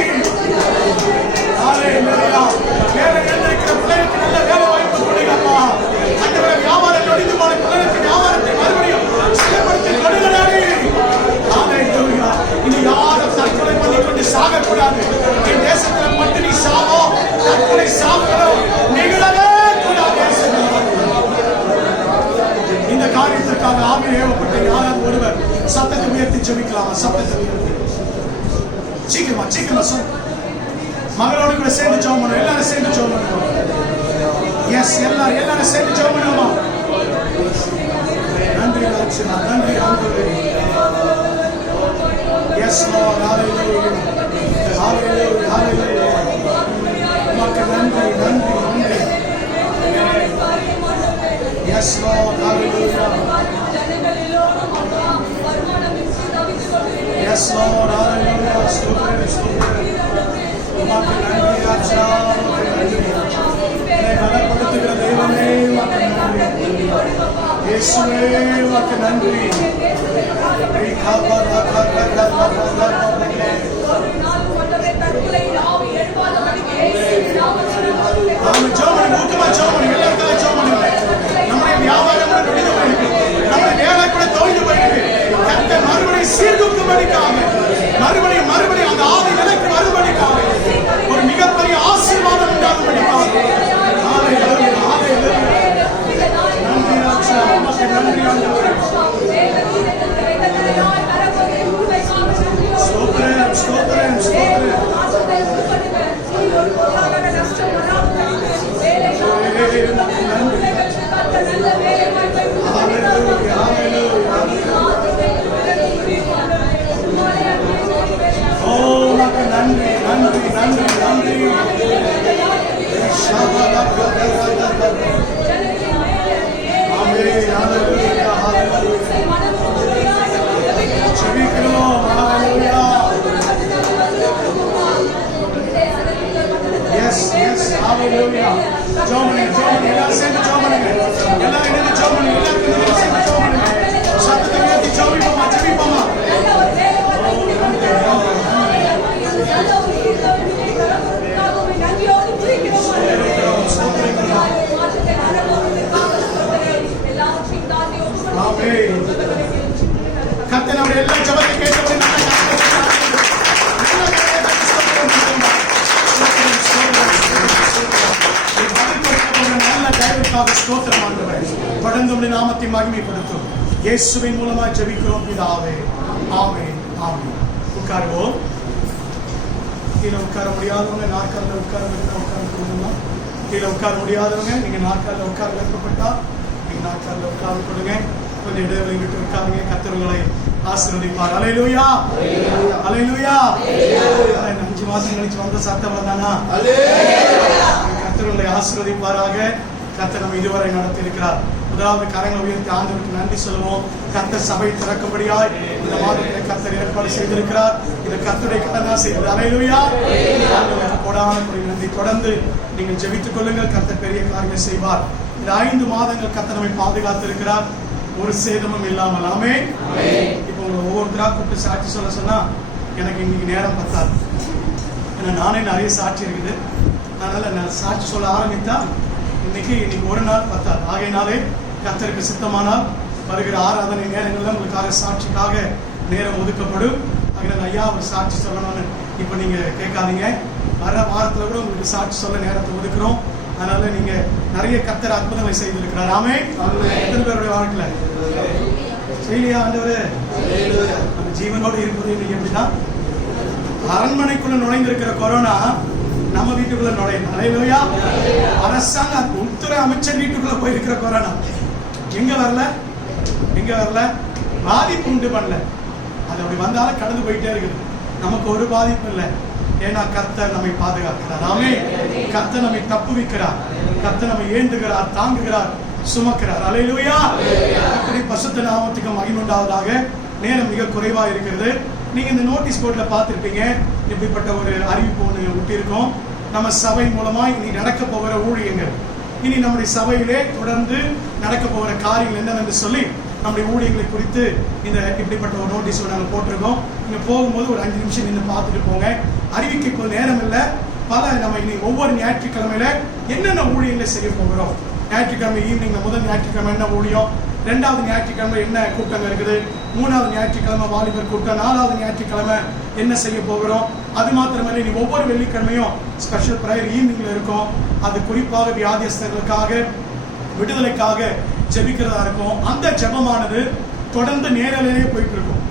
வேலை இழந்திருக்கிற பிள்ளைகளுக்கு நல்ல வேலை வாய்ப்பு கொடுங்கப்பா. ஆண்டவரே வியாபாரம் நொடிந்து போன பிள்ளைகளுக்கு வியாபாரத்தை மறுபடியும் செயல்படுத்தி கொடுங்கடாடி. இனி யாரும் தற்கொலை பண்ணிக்கொண்டு சாகக்கூடாது. என் தேசத்தில் மட்டும் நீ சாவோ, தற்கொலை சாகணும் நிகழவே கூடாது. இந்த காரியத்திற்காக ஆவியில் ஏவப்பட்ட யாராவது ஒருவர் சத்தத்தை உயர்த்தி ஜெபிக்கலாமா? சத்தத்தை உயர்த்தி சீக்கிரமா சொல். மகளோடு கூட சேர்ந்து ஜெபம் பண்ணுவோம். எல்லாரும் சேர்ந்து ஜெபம் பண்ணுவோம். எஸ், எல்லாரும் சேர்ந்து ஜெபம் பண்ணுவோம். நன்றி ராஜ்யமா, நன்றி ஆண்டவரே. எஸ் லார்ட், ஹalleluya, ஹalleluya, ஹalleluya. உமக்கு நன்றி. எஸ் லார்ட், ஹalleluya. எஸ் லார்ட், ஹalleluya. ஸ்தோத்திரம். உமக்கு நன்றி ராஜா, என்னை பலப்படுத்துகிற தெய்வமே உமக்கு நன்றி. இயேசுவே உமக்கு நன்றி. நம்முடைய வியாபாரம் நம்முடைய வேலை கூட தொய்ந்து போயிருக்கு. மறுபடியும் சீர்தூக்கும்படிக்காக, மறுபடியும் அந்த ஆதி நிலைக்கு வரும்படிக்காக, ஒரு மிகப்பெரிய ஆசீர்வாதம் உண்டாகும்படிக்காக. நன்றி ராஜா, நன்றி ஆண்டவரே. எல்லாரும் சேர்ந்து ஜெபம் பண்ணுங்க. எல்லாரும் சேர்ந்து ஜெபம் பண்ணுங்க. கர்த்தர் நம்முடைய எல்லா ஜெபத்தை கேட்டபடி நல்ல தயவுக்காக ஸ்தோத்திரம் ஆண்டவரே. தொடர்ந்து உம்முடைய நாமத்தை மகிமைப்படுத்தும் இயேசுவின் மூலமா ஜெபிக்கிறோம் பிதாவே. ஆமென் ஆமென். உட்காருவோம். கீழே உட்கார முடியாதவங்க நாற்காலில் உட்கார்ந்து கீழே உட்கார முடியாதவங்க நீங்க நாற்காலில் உட்கார விருப்பப்பட்டா நீங்க நாற்காலில் உட்கார்ந்து கொடுங்க. கொஞ்சம் இடைவெளி விட்டு உட்காருங்க. கர்த்தர் உங்களை ஆசீர்வதிப்பார். அல்லேலூயா அல்லேலூயா. 5 மாசம் கழிச்சு வந்த சத்தம் தானா? கர்த்தர் உங்களை ஆசீர்வதிப்பாராக. கர்த்தர் நம்ம இதுவரை நடத்தி இருக்கிறார். முதலாவது கரங்களை உயர்த்தி ஆண்டவருக்கு நன்றி சொல்லுவோம். கர்த்தர் சபை திறக்கும்படியாய் இந்த மாதத்தை கர்த்தர் ஏற்பாடு செய்திருக்கிறார். இது கர்த்தருடைய கடனா செய்தது. அல்லேலூயா. கொடான நன்றி. தொடர்ந்து நீங்கள் ஜெபித்துக் கொள்ளுங்கள். கர்த்தர் பெரிய காரியங்களை செய்வார். இந்த 5 மாதங்கள் கர்த்தர் நம்மை பாதுகாத்து இருக்கிறார். ஒரு சேதமும் இல்லாமல். ஆமென். இப்போ ஒவ்வொருத்தரா கூப்பிட்டு சாட்சி சொல்ல சொன்னா எனக்கு இன்னைக்கு நேரம் பத்தாது. ஏன்னா நானே நிறைய சாட்சி இருக்குது. அதனால நான் சாட்சி சொல்ல ஆரம்பித்தா இன்னைக்கு ஒரு நாள் பத்தாது. ஆகையினாலே கர்த்தருக்கு சித்தமானால் வருகிற ஆராதனை நேரங்களில் உங்களுக்காக சாட்சிக்காக நேரம் ஒதுக்கப்படும். அதனால ஐயா ஒரு சாட்சி சொல்லணும்னு இப்ப நீங்க கேட்காதீங்க. வர வாரத்துல கூட உங்களுக்கு சாட்சி சொல்ல நேரத்தை ஒதுக்குறோம். அதனால நீங்க நிறைய கர்த்தர் அற்புதங்களை செய்திருக்கிறார். ஆமென். எத்தனை பேருடைய வாழ்க்கையில செய்யலையா ஆண்டவரே? நம்ம ஜீவனோடு இருப்பது இன்னைக்கு எப்படிதான் அரண்மனைக்குள்ள நுழைந்திருக்கிற கொரோனா நம்ம வீட்டுக்குள்ள நுழையணும். அல்லேலூயா. அரசாங்க உள்துறை அமைச்சர் வீட்டுக்குள்ள போயிருக்கிற கொரோனா எங்க வரல பாதிப்பு உண்டு பண்ணல. அது அப்படி வந்தாலும் கடந்து போயிட்டே இருக்குது. நமக்கு ஒரு பாதிப்பு இல்லை. ஏன்னா கர்த்தர் நம்மை பாதுகாக்கிறார். ஆமென். கர்த்தர் நம்மை தப்புவிக்கிறார். கர்த்தர் நம்மை ஏந்துகிறார், தாங்குகிறார், சுமக்கிறார். அல்லேலூயா. கர்த்தருடைய பரிசுத்த நாமத்துக்கு மகிமை உண்டாவதாக. நேரம் மிக குறைவா இருக்கிறது. நீங்க இந்த நோட்டீஸ் போர்ட்ல பார்த்திருப்பீங்க. இப்படிப்பட்ட ஒரு அறிவிப்பு ஒன்று விட்டிருக்கோம். நம்ம சபை மூலமா இனி நடக்க போகிற ஊழியங்கள், இனி நம்முடைய சபையிலே தொடர்ந்து நடக்க போகிற காரியங்கள் என்னவென்று சொல்லி நம்முடைய ஊழியர்களை குறித்து இந்த இப்படிப்பட்ட ஒரு நோட்டீஸ் நாங்கள் போட்டிருக்கோம். நீங்க போகும்போது ஒரு 5 நிமிஷம் நின்று பார்த்துட்டு போங்க. அறிவிக்க நேரம் இல்லை. நம்ம இனி ஒவ்வொரு ஞாயிற்றுக்கிழமையில என்னென்ன ஊழியங்களை செய்ய போகிறோம். ஞாயிற்றுக்கிழமை ஈவினிங் முதல் ஞாயிற்றுக்கிழமை என்ன ஊழியம், 2வது ஞாயிற்றுக்கிழமை என்ன கூட்டம் இருக்குது, 3வது ஞாயிற்றுக்கிழமை வாலிபர் கூட்டம், 4வது ஞாயிற்றுக்கிழமை என்ன செய்ய போகிறோம். அது மாத்திரமல்ல இனி ஒவ்வொரு வெள்ளிக்கிழமையும் ஸ்பெஷல் பிரேயர் ஈவினிங்ல இருக்கும். அது குறிப்பாக வியாதியஸ்தர்களுக்காக விடுதலைக்காக ஜெபிக்கிறதா இருக்கும். அந்த ஜெபமானது தொடர்ந்து நேரலையே போயிட்டு இருக்கும்.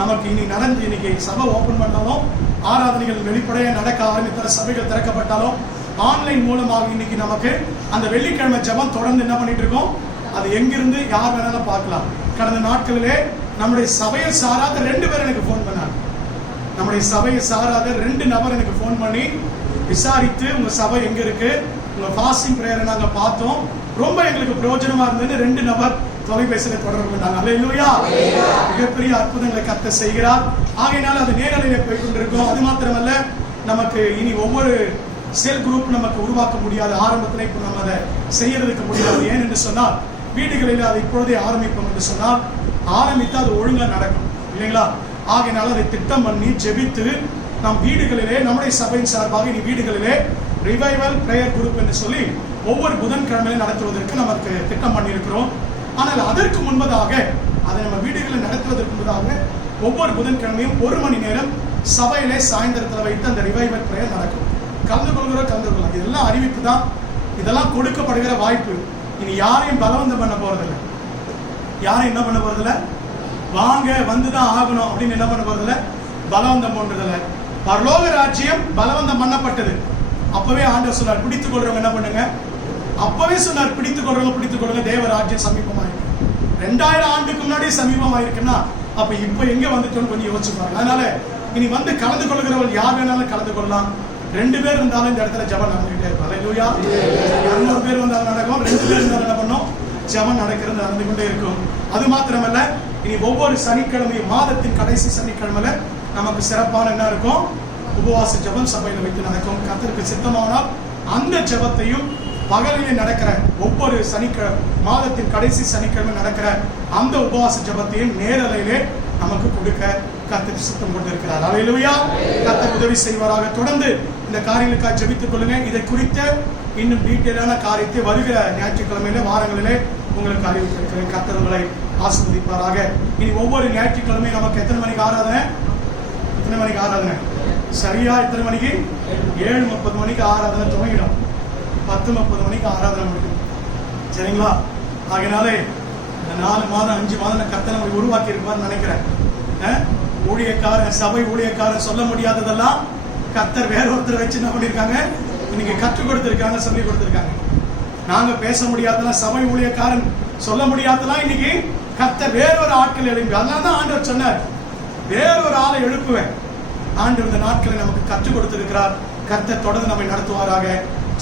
நமக்கு இனி நடந்து இன்னைக்கு சபை ஓபன் பண்ணாலும் ஆராதனைகள் வெளிப்படையா நடக்க ஆரம்பித்த சபைகள் திறக்கப்பட்டாலும் ஆன்லைன் மூலமாக இன்னைக்கு நமக்கு அந்த வெள்ளிக்கிழமை ஜெபம் தொடர்ந்து என்ன பண்ணிட்டு இருக்கோம். அது எங்கிருந்து யார் வேணாலும் பார்க்கலாம். கடந்த நாட்களிலே நம்முடைய சபையை சாராத 2 பேர் எனக்கு போன் பண்ணாங்க. நம்முடைய சபையை சாராத 2 நபர் எனக்கு போன் பண்ணி விசாரித்து உங்க சபை எங்க இருக்கு, உங்க ஃபாஸ்டிங் பிரேயரை நாங்க பார்த்தோம், ரொம்ப எங்களுக்கு பிரயோஜனமா இருந்ததுன்னு 2 நபர் தொலைபேசியில தொடர்பு கொண்டாங்க. அல்லேலூயா. மிகப்பெரிய அற்புதங்களை கர்த்தர் செய்கிறார். ஆகையினால அது நேரலையில போய் கொண்டிருக்கோம். அது மாத்திரமல்ல நமக்கு இனி ஒவ்வொரு செல் குரூப் நமக்கு உருவாக்க முடியாது. ஆரம்பத்தில் இப்போ நம்ம அதை செய்யறதுக்கு முடியாது. ஏன் என்று சொன்னால் வீடுகளில் அதை இப்பொழுதே ஆரம்பிப்போம் என்று சொன்னால் ஆரம்பித்து அது ஒழுங்கா நடக்கும் இல்லைங்களா. ஆகையினால அதை திட்டம் பண்ணி ஜெபித்து நம் வீடுகளிலே நம்முடைய சபையின் சார்பாக இனி வீடுகளிலே ரிவைவல் பிரேயர் குரூப் என்று சொல்லி ஒவ்வொரு புதன்கிழமையிலும் நடத்துவதற்கு நமக்கு திட்டம் பண்ணியிருக்கிறோம். ஆனால் அதற்கு முன்பதாக அதை நம்ம வீடுகளில் நடத்துவதற்கு முன்பதாக ஒவ்வொரு புதன்கிழமையும் 1 மணி நேரம் சபையிலே சாயந்தரத்தில் வைத்து அந்த ரிவைவல் பிரேயர் நடக்கும். கலந்து கொள்கிறோம். இதெல்லாம் அறிவிப்பு தான். இதெல்லாம் கொடுக்கப்படுகிற வாய்ப்பு. இனி யாரையும் பலவந்தம் பண்ண போறதில்லை. யாரும் என்ன பண்ண போறதில்லை, வாங்க வந்துதான் ஆகணும் அப்படின்னு என்ன பண்ண போறதில்லை, பலவந்தம் பண்றதில்லை. பரலோக ராஜ்யம் பலவந்தம் பண்ணப்பட்டது. அப்பவே ஆண்டவர் சொன்னார் பிடித்துக் கொள்றவங்க என்ன பண்ணுங்க. அப்பவே சொன்னார் பிடித்துக் கொள்றவங்க தேவ ராஜ்யம் சமீபமாயிருக்கு. 2000 ஆண்டுக்கு முன்னாடி சமீபமாயிருக்குன்னா அப்ப இப்ப எங்க வந்துட்டோம்னு கொஞ்சம் யோசிச்சு பாருங்க. அதனால இனி வந்து கலந்து கொள்கிறவர்கள் யார் வேணாலும் கலந்து கொள்ளலாம். 2 பேர் இருந்தாலும் இந்த இடத்துல ஜெபம் நடந்துகிட்டே இருக்கும். அல்லேலூயா. 200 பேர் வந்தாலும் நடக்கும், 2 பேர் இருந்தாலும் என்ன பண்ணும், ஜெபம் நடந்து கொண்டே இருக்கும். அது மாத்திரமல்ல இனி ஒவ்வொரு சனிக்கிழமையும் மாதத்தின் கடைசி சனிக்கிழமையில நமக்கு சிறப்பான என்ன இருக்கும், உபவாச ஜெபம் சபையில வைத்து நடக்கும். கர்த்தருக்கு சித்தமானால் அந்த ஜெபத்தையும் பகலிலே நடக்கிற ஒவ்வொரு சனிக்கிழமை மாதத்தின் கடைசி சனிக்கிழமை நடக்கிற அந்த உபவாச ஜெபத்தையும் நேரலையிலே நமக்கு கொடுக்க கர்த்தர் சித்தம் கொண்டிருக்கிறார். அல்லேலூயா. கர்த்தர் உதவி செய்வாராக. தொடர்ந்து இந்த காரியங்களுக்காக ஜெபித்துக் கொள்ளுங்க. இதை குறித்த இன்னும் டீட்டெயிலான காரியத்தை வருகிற ஞாயிற்றுக்கிழமையில வாரங்களிலே உங்களுக்கு அறிவித்திருக்கிறேன். கர்த்தர் உங்களை ஆசீர்வதிப்பாராக. இனி ஒவ்வொரு ஞாயிற்றுக்கிழமையும் நமக்கு எத்தனை மணிக்கு ஆராதனை? எத்தனை மணிக்கு ஆராதனை? சரியா எத்தனை மணிக்கு? 7:30 மணிக்கு ஆராதனை துவங்கிடும். 10:30 மணிக்கு ஆராதனை முடியும். சரிங்களா? ஆகினாலே இந்த 4 மாதம் 5 மாதம் கர்த்தர் நம்மை உருவாக்கி இருப்பார்னு நினைக்கிறேன். ஊழியக்காரன், சபை ஊழியக்காரன் சொல்ல முடியாததெல்லாம் கர்த்தர் வேற ஒருத்தர் வச்சு என்ன பண்ணிருக்காங்க, இன்னைக்கு கற்றுக் கொடுத்திருக்காங்க, சொல்லி கொடுத்திருக்காங்க. நாங்க பேச முடியாதெல்லாம், சபை ஊழியக்காரன் சொல்ல முடியாதெல்லாம் இன்னைக்கு கர்த்தர் வேறொரு ஆட்கள் எழுப்பி, அதனால தான் ஆண்டவர் சொன்னார், வேறொரு ஆளை எழுப்புவேன். ஆண்டவர் இந்த நாட்களை நமக்கு கற்றுக் கொடுத்திருக்கிறார். கர்த்தர் தொடர்ந்து நம்மை நடத்துவாராக.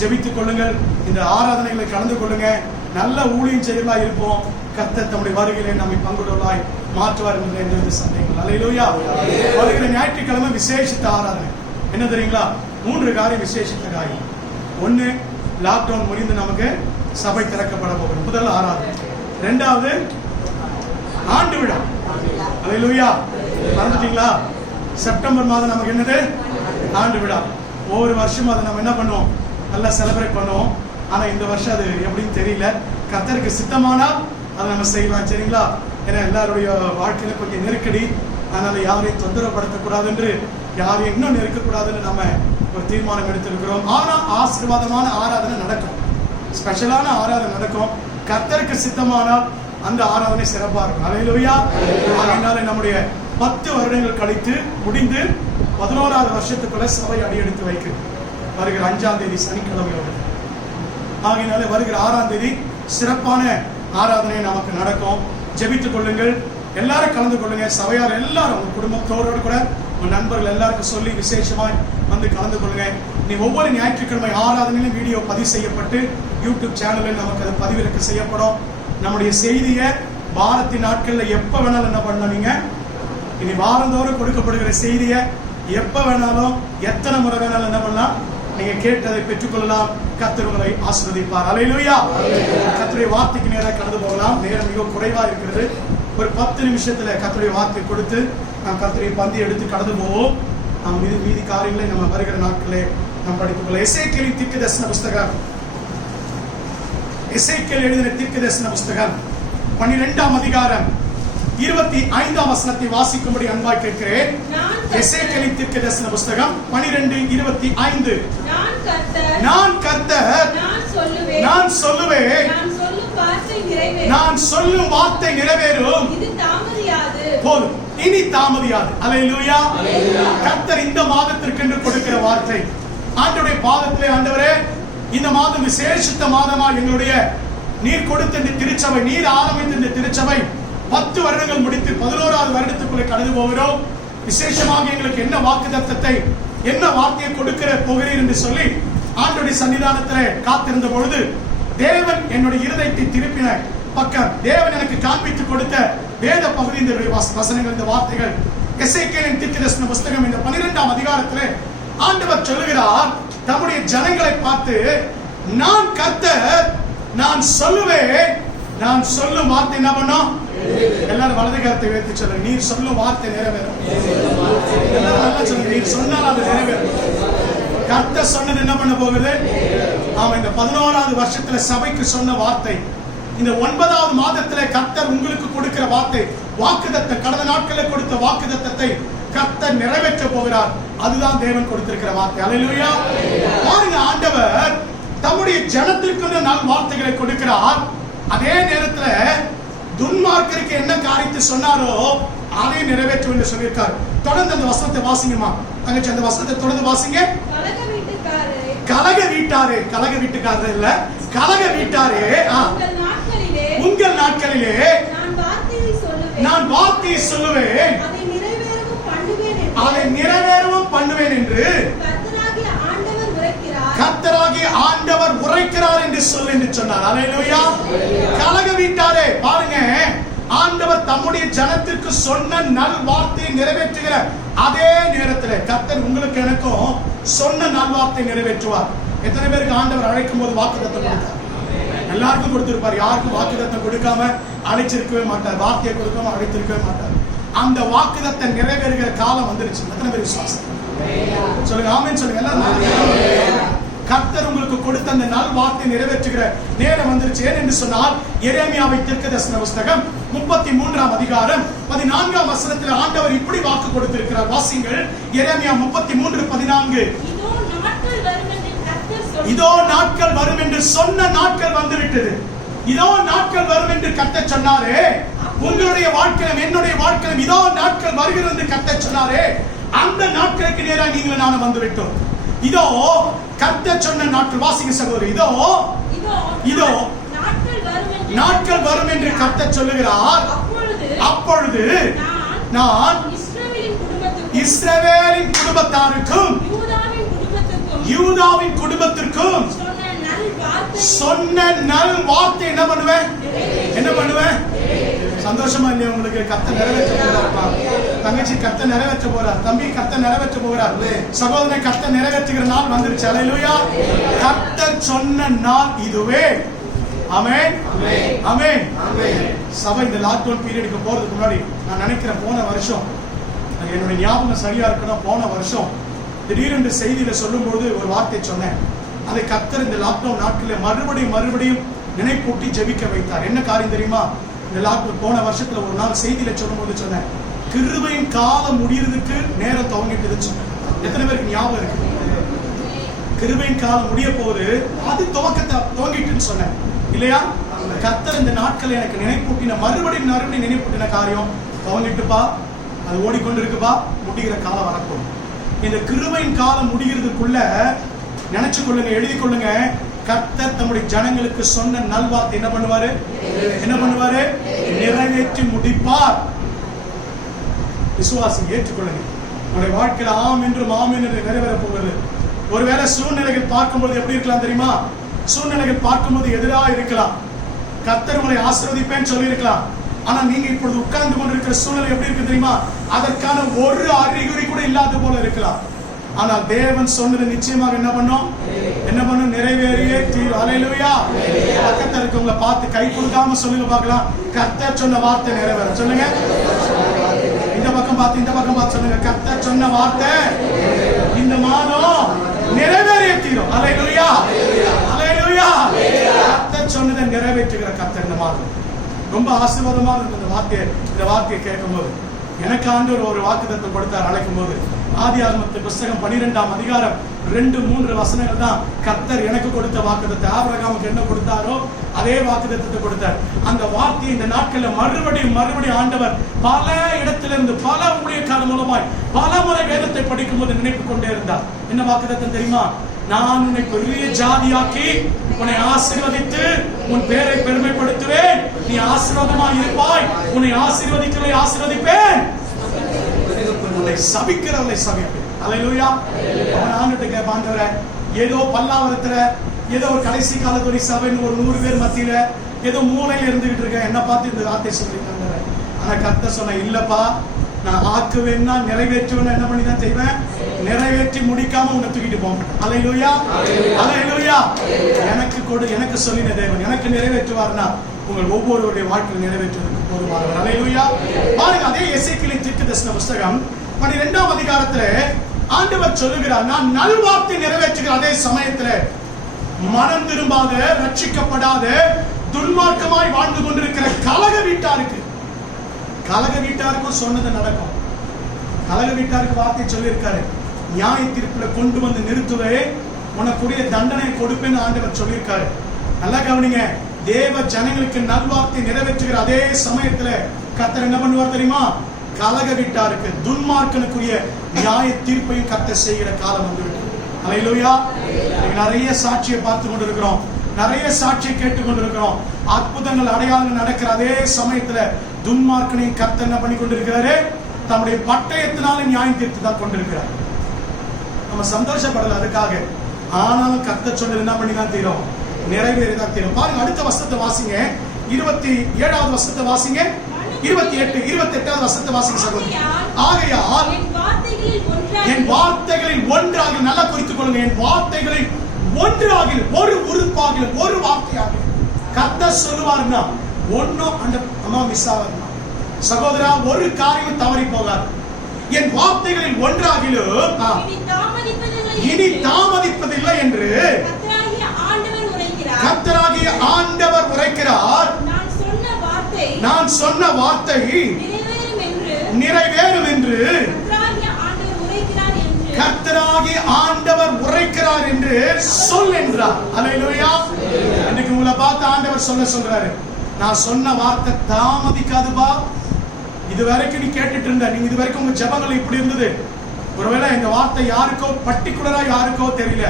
ஜெபித்துக் கொள்ளுங்கள். இந்த ஆராதனைகளை கலந்து கொள்ளுங்க. நல்ல ஊழியம் செய்யலா இருப்போம். கர்த்தர் தம்முடைய வருகையிலே நம்மை பங்குடுவதாய் மாற்றுவார் என்ற எந்த சந்தேகம். அல்லேலூயா. வருகிற ஞாயிற்றுக்கிழமை விசேஷித்த ஆராதனை என்ன தெரியுங்களா? 3 காரியம் விசேஷித்த காரியம். 1, லாக்டவுன் முடிந்து நமக்கு சபை திறக்கப்பட போகிறது. முதல் ஆராதனை. 2வது ஆண்டு விழா. அல்லேலூயா. மறந்துட்டீங்களா? செப்டம்பர் மாதம் நமக்கு என்னது? ஆண்டு விழா. ஒவ்வொரு வருஷமும் அதை நம்ம என்ன பண்ணுவோம்? நல்லா செலிப்ரேட் பண்ணுவோம். ஆனா இந்த வருஷம் அது எப்படின்னு தெரியல. கர்த்தருக்கு சித்தமானால் அதை நம்ம செய்யலாம். சரிங்களா? ஏன்னா எல்லாருடைய வாழ்க்கையில கொஞ்சம் நெருக்கடி, அதனால யாரையும் தொந்தரவுப்படுத்தக்கூடாது என்று, யாரையும் இன்னும் நெருக்கக்கூடாதுன்னு நம்ம ஒரு தீர்மானம் எடுத்திருக்கிறோம். ஆனா ஆசீர்வாதமான ஆராதனை நடக்கும், ஸ்பெஷலான ஆராதனை நடக்கும். கர்த்தருக்கு சித்தமானால் அந்த ஆராதனை சிறப்பா இருக்கும். அல்லேலூயா. அதனால நம்முடைய 10 வருடங்கள் கழித்து முடிந்து 11வது வருஷத்துக்குள்ள சபை அடியெடுத்து வைக்கிறது. வருகிற 5ஆம் தேதி சனிக்கிழமையோடு. ஆகையினால வருகிற 6ஆம் தேதி சிறப்பான ஆராதனை நமக்கு நடக்கும். ஜெபித்துக் கொள்ளுங்கள். எல்லாரும் கலந்து கொள்ளுங்க. சபையார் எல்லாரும் உங்க குடும்பத்தோடு கூட உங்க நண்பர்கள் எல்லாருக்கும் சொல்லி விசேஷமாய் வந்து கலந்து கொள்ளுங்க. நீ ஒவ்வொரு ஞாயிற்றுக்கிழமை ஆராதனையிலும் வீடியோ பதிவு செய்யப்பட்டு யூடியூப் சேனலில் நமக்கு அது பதிவிறக்க செய்யப்படும். நம்முடைய செய்தியை வாரத்தின் நாட்கள்ல எப்ப வேணாலும் என்ன பண்ணலாம், நீங்க இனி வாரந்தோறும் கொடுக்கப்படுகிற செய்தியை எப்ப வேணாலும் எத்தனை முறை வேணாலும் என்ன பண்ணலாம், நீங்க கேட்டதை பெற்றுக்கொள்ளலாம். கர்த்தர் உங்களை ஆசீர்வதிப்பார். அல்லேலூயா. கர்த்தருடைய வார்த்தைக்கு நேராக கடந்து போகலாம். நேரம் மிக குறைவா இருக்கிறது. ஒரு 10 நிமிஷத்துல கர்த்தருடைய வார்த்தை கொடுத்து நாம் கர்த்தருடைய பந்தி எடுத்து கடந்து போவோம். நாம் மீதி காரியங்களை நம்ம வருகிற நாட்களே நாம் படித்துக்கொள்ள. எசேக்கியேலின் தீர்க்கதரிசன புஸ்தகம், எசேக்கியேல் எழுதின தீர்க்கதரிசன புஸ்தகம் 12ஆம் அதிகாரம் 25ஆம் வசனத்தை வாசிக்கும்படி அன்பாய் கேட்கிறேன். எசேக்கியேலின் தீர்க்கதரிசன புஸ்தகம் 12:25. நான் கர்த்தர், நான் சொல்லுவேன், நான் சொல்லும் வார்த்தை நிறைவேறும், போதும், இனி தாமதியாது. அல்லேலூயா. கர்த்தர் இந்த மாதத்திற்கு என்று கொடுக்கிற வார்த்தை, ஆண்டவருடைய பாதத்திலே, ஆண்டவரே இந்த மாதம் விசேஷித்த மாதமா எங்களுடைய நீர் கொடுத்த இந்த திருச்சபை, நீர் ஆரம்பித்த இந்த திருச்சபை 10 வருடங்கள் முடித்து 11வது வருடத்துக்குள்ளே கடந்து போகிறோம். விசேஷமாக எங்களுக்கு என்ன வாக்குத்தத்தத்தை, என்ன வார்த்தையை கொடுக்கிற போகிறீர் என்று சொல்லி ஆண்டவருடைய சன்னிதானத்திலே காத்திருந்த பொழுது தேவன் என்னுடைய இருதயத்தை திருப்பின பக்கம், தேவன் எனக்கு காண்பித்து கொடுத்த வேத பகுதி இந்த வசனங்கள், இந்த வார்த்தைகள். எசேக்கியேலின் தீர்க்கதரிசன புஸ்தகம் இந்த 12ஆம் அதிகாரத்திலே ஆண்டவர் சொல்லுகிறார் தம்முடைய ஜனங்களை பார்த்து, நான் கர்த்தர், நான் சொல்லுவேன், நான் சொல்லும் வார்த்தை என்ன பண்ணும்? எல்லாரும் வலது கரத்தை உயர்த்தி சொல்லுங்க. நீர் சொல்லும் வார்த்தை நிறைவேறும். எல்லாரும் நல்லா சொல்லுங்க. நீர் சொன்னால் அது நிறைவேறும். கர்த்தர் சொன்னது என்ன பண்ண போகுது? ஆமா, இந்த 11வது வருஷத்துல சபைக்கு சொன்ன வார்த்தை, இந்த 9வது மாதத்துல கர்த்தர் உங்களுக்கு கொடுக்கிற வார்த்தை, வாக்குத்தத்தம், கடந்த நாட்களில் கொடுத்த வாக்குத்தத்தத்தை கர்த்தர் நிறைவேற்ற போகிறார். அதுதான் தேவன் கொடுத்திருக்கிற வார்த்தை. அல்லேலூயா. பாருங்க, ஆண்டவர் தம்முடைய ஜனத்திற்கு நல் வார்த்தைகளை கொடுக்கிறார். அதே நேரத்துல துன்மார்க்கருக்கு என்ன காரியத்தை சொன்னாரோ அதை நிறைவேற்றும் என்று சொல்லியிருக்கார். தொடர்ந்து அந்த வசனத்தை வாசிங்கம்மா. தங்கச்சி, அந்த வசனத்தை தொடர்ந்து வாசிங்க. கலக வீட்டாரே, கலக வீட்டுக்காரர் இல்ல, கலக வீட்டாரே, உங்கள் நாட்களிலே நான் வார்த்தையை சொல்லுவேன், அதை நிறைவேறவும் பண்ணுவேன் என்று கர்த்தராகிய ஆண்டவர் உரைக்கிறார் என்று சொல்லி என்று சொன்னார். அல்லேலூயா. கலக வீட்டாரே, பாருங்க, ஆண்டவர் தம்முடைய ஜனத்திற்கு சொன்ன நல் வார்த்தையை நிறைவேற்றுகிற அதே நேரத்தில் கர்த்தர் உங்களுக்கு எனக்கும் சொன்ன நல் வார்த்தை நிறைவேற்றுவார். எத்தனை பேருக்கு ஆண்டவர் அழைக்கும் போது வாக்குத்தத்தம் கொடுத்தார்? எல்லாருக்கும் கொடுத்திருப்பார். யாருக்கும் வாக்குத்தத்தம் கொடுக்காம அழைச்சிருக்கவே மாட்டார். வார்த்தையை கொடுக்காம அழைத்திருக்கவே மாட்டார். அந்த வாக்குத்தத்தம் நிறைவேறுகிற காலம் வந்துருச்சு. எத்தனை பேர் விசுவாசம் சொல்லுங்க? ஆமென் சொல்லுங்க. எல்லாரும் கர்த்தர் உங்களுக்கு கொடுத்த அந்த நல் வார்த்தை நிறைவேற்றுகிற நேரம் வந்துருச்சு. ஏனென்று சொன்னால் எரேமியாவை தீர்க்கதரிசன புஸ்தகம் 33ஆம் அதிகாரம் 14ஆம் வசனத்தில் ஆண்டவர் இப்படி வாக்கு கொடுத்திருக்கிறார். வாசிங்கள் எரேமியா 33:14. இதோ நாட்கள் வரும் என்று சொன்ன நாட்கள் வந்துவிட்டது. இதோ நாட்கள் வரும் என்று கர்த்தர் சொன்னாரே, உங்களுடைய வாழ்க்கையிலும் என்னுடைய வாழ்க்கையிலும் இதோ நாட்கள் வருகிறது என்று கர்த்தர் சொன்னாரே, அந்த நாட்களுக்கு நேராக நீங்களும் நானும் வந்துவிட்டோம். இதோ கர்த்தர் சொன்ன நாட்கள். வாசிங்க சகோதரி. இதோ இதோ நாட்கள் வரும் என்று கர்த்தர் சொல்லுகிறார். அப்பொழுது நான் இஸ்ரவேலின் குடும்பத்தாருக்கும் யூதாவின் குடும்பத்திற்கும் சொன்ன நல் வார்த்தை என்ன பண்ணுவேன்? என்ன பண்ணுவேன்? சந்தோஷமா இல்லையா உங்களுக்கு? கர்த்தர் நிறைவேற்ற போறாருப்பா. தங்கச்சி கர்த்தர் நிறைவேற்ற போறார். தம்பி கர்த்தர் நிறைவேற்ற போறார். சகோதரன் கர்த்தர் நிறைவேற்றுகிற நாள் வந்துருச்சு. அல்லேலூயா. கர்த்தர் சொன்ன நாள் இதுவே. ஆமென் ஆமென் ஆமென். சபை இந்த லாக்டவுன் பீரியடுக்கு போறதுக்கு முன்னாடி நான் நினைக்கிறேன், போன வருஷம் என்னுடைய ஞாபகம் சரியா இருக்கணும், போன வருஷம் திடீரென்று செய்தியில சொல்லும்போது ஒரு வார்த்தை சொன்னேன். அதை கர்த்தர் இந்த லாக்டவுன் நாட்களில் மறுபடியும் நினைப்பூட்டி ஜெபிக்க வைத்தார். என்ன காரியம் தெரியுமா? இந்த லாக்டவுன் போன வருஷத்துல ஒரு நாள் செய்தியில சொல்லும்போது சொன்னேன், கிருபையின் காலம் முடியறதுக்கு நேரம் துவங்கிட்டு. எத்தனை பேருக்கு ஞாபகம் இருக்கு? கிருபையின் காலம் முடிய போது அது துவக்கத்தை துவங்கிட்டுன்னு சொன்னேன் இல்லையா? கர்த்தர் இந்த நாட்கள் எனக்கு நினைப்பூட்டின மறுபடியும் நினைப்பூட்டின காரியம் துவங்கிட்டுப்பா, அது ஓடிக்கொண்டு இருக்குப்பா, முடிகிற காலம் வரக்கூடும். இந்த கிருபையின் காலம் முடிகிறதுக்குள்ள நினைச்சு கொள்ளுங்க, எழுதி கொள்ளுங்க, கர்த்தர் தம்முடைய ஜனங்களுக்கு சொன்ன நல்வார்த்தை என்ன பண்ணுவாரு? என்ன பண்ணுவாரு? நிறைவேற்றி முடிப்பார். விசுவாசி ஏற்றுக்கொள்ளுங்க. உங்களுடைய வாழ்க்கையில ஆம் என்று நிறைவேற போகிறது. ஒருவேளை சூழ்நிலைகள் பார்க்கும்போது எப்படி இருக்கலாம் தெரியுமா? சூழ்நிலைகள் பார்க்கும்போது எதிராக இருக்கலாம். கர்த்தர் உங்களை ஆசீர்வதிப்பேன்னு சொல்லி இருக்கலாம். ஆனா நீங்க இப்பொழுது உட்கார்ந்து கொண்டிருக்கிற சூழ்நிலை எப்படி இருக்கு தெரியுமா? அதற்கான ஒரு அறிகுறி கூட இல்லாத போல இருக்கலாம். ஆனால் தேவன் சொன்னது நிச்சயமாக என்ன பண்ணும்? நிறைவேறியே தீரும். அல்லேலூயா. பக்கத்துல இருக்கவங்களை பார்த்து கை கொடுக்காம சொல்லுங்க பார்க்கலாம், கர்த்தர் சொன்ன வார்த்தை நிறைவேறும். சொல்லுங்க. இந்த பக்கம் பார்த்து சொல்லுங்க, கர்த்தர் சொன்ன வார்த்தை இந்த மாதம் நிறைவேறியே தீரும். அல்லேலூயா அல்லேலூயா. கர்த்தர் சொன்னதை நிறைவேற்றுகிற கர்த்தர் இந்த மாதம் ரொம்ப ஆசீர்வாதமாக இருந்த இந்த வார்த்தையை கேட்கும்போது எனக்கு ஆண்டவர் ஒரு வாக்குத்தத்தம் கொடுத்தார். அழைக்கும் போது ஆதியாகமத்தின் புஸ்தகம் 12ஆம் அதிகாரம் 2-3 வசனங்கள் தான் கர்த்தர் எனக்கு கொடுத்த வாக்குத்தத்தை. ஆபிரகாமுக்கு என்ன கொடுத்தாரோ அதே வாக்குத்தத்தை கொடுத்தார். அந்த வார்த்தையை இந்த நாட்களில் மறுபடியும் ஆண்டவர் பல இடத்திலிருந்து பல ஊழியக்காரர் மூலமாய் பல முறை வேதத்தை படிக்கும் போது நினைப்பு கொண்டே இருந்தார். என்ன வாக்குத்தத்தம் தெரியுமா? நான் உன்னை பெரிய ஜாதியாக்கி உன்னை ஆசீர்வதித்து உன் பேரை பெருமைப்படுத்துவேன், நீ ஆசீர்வாதமாக இருப்பாய், உன்னை ஆசீர்வதிப்பேன், உன்னை சபிக்கிறவனை சபிப்பேன். அல்லேலூயா. அவன் ஆண்டுட்டு கேட்பாண்டவர, ஏதோ பல்லாவரத்துல ஏதோ ஒரு கடைசி காலத்துறை சபைன்னு ஒரு 100 பேர் மத்தியில ஏதோ மூலையில இருந்துகிட்டு இருக்க என்ன பார்த்து இந்த வார்த்தை சொல்லிட்டாங்க. ஆனா கர்த்தர் சொன்ன, இல்லப்பா, நான் ஆக்குவேன்னா நிறைவேற்றுவேன், என்ன பண்ணி தான் செய்வேன்? நிறைவேற்றி முடிக்காம உன்னை தூக்கிட்டு போவேன். அல்லேலூயா அல்லேலூயா. எனக்கு சொல்லின தேவன் எனக்கு நிறைவேற்றுவார்னா உங்கள் ஒவ்வொருவருடைய வாழ்க்கையில் நிறைவேற்றுவதற்கு போதுமானவர். அல்லேலூயா. பாருங்க, அதே எசேக்கியேலின் தீர்க்கதரிசன புஸ்தகம் 12ஆம் அதிகாரத்துல ஆண்டவர் சொல்லுகிறார், நான் நல்வார்த்தை நிறைவேற்றுகிற அதே சமயத்துல மனம் திரும்பாத ரட்சிக்கப்படாத துன்மார்க்கமாய் வாழ்ந்து கொண்டிருக்கிற கலக வீட்டாருக்கும் சொன்னது நடக்கும். கலக வீட்டாருக்கு வார்த்தை சொல்லியிருக்காரு, நியாய தீர்ப்புல கொண்டு வந்து நிறுத்துவே, உனக்குரிய தண்டனை கொடுப்பேன்னு ஆண்டவர் சொல்லியிருக்காரு. நல்லா கவனிங்க. தேவ ஜனங்களுக்கு நல்வார்த்தை நிறைவேற்றுகிற அதே சமயத்துல கர்த்தர் என்ன பண்ணுவார் தெரியுமா? கலக வீட்டாருக்கு துன்மார்க்கனுக்குரிய நியாய தீர்ப்பையும் கர்த்தர் செய்கிற காலம் வந்துவிட்டது. அல்லேலூயா. நிறைய சாட்சியை பார்த்து கொண்டிருக்கிறோம், நிறைய சாட்சியை கேட்டுக் கொண்டிருக்கிறோம். அற்புதங்கள் அடையாளங்கள் நடக்கிற அதே சமயத்துல துன்மார்க்கனையும் கர்த்தர் என்ன பண்ணி கொண்டிருக்கிறாரு? தம்முடைய பட்டயத்தினால நியாயம் தீர்த்து தான் கொண்டிருக்கிறார். நம்ம சந்தோஷப்படல அதுக்காக. ஆனாலும் கர்த்தர் சொன்னது என்ன பண்ணி தான் தீரும்? நிறைவேறிதான் தீரும். பாருங்க, அடுத்த வசனத்தை வாசிங்க. 27வது வசனத்தை வாசிங்க. 28வது வசனத்தை வாசிங்க சகோதரி. ஆகையால் என் வார்த்தைகளில் ஒன்றாக, நல்லா குறித்துக் கொள்ளுங்க, என் வார்த்தைகளில் ஒன்றாக, ஒரு உறுப்பாக, ஒரு வார்த்தையாக கர்த்தர் சொல்லுவாருன்னா ஒன்னும் அந்த அம்மா மிஸ் ஆகாது. சகோதரா, ஒரு காரியம் தவறி போகாது. என் வார்த்தைகளில் ஒன்றாகிலும் இனி தாமதிப்பதில்லை என்று கர்த்தராகிய ஆண்டவர் உரைக்கிறார். நான் சொன்ன வார்த்தை நிறைவேறும் என்று கர்த்தராகிய ஆண்டவர் உரைக்கிறார் என்று சொல் என்றார். அல்லேலூயா. இன்னைக்கு உங்களை பார்த்து ஆண்டவர் சொல்றாரு, நான் சொன்ன வார்த்தை தாமதிக்காதுபா. இது வரைக்கும் நீ கேட்டுட்டு இருந்த, நீங்க இது வரைக்கும் உங்க ஜெபங்கள் இப்படி இருந்தது. ஒருவேளை இந்த வார்த்தை யாருக்கோ பர்டிகுலரா யாருக்கோ தெரியல.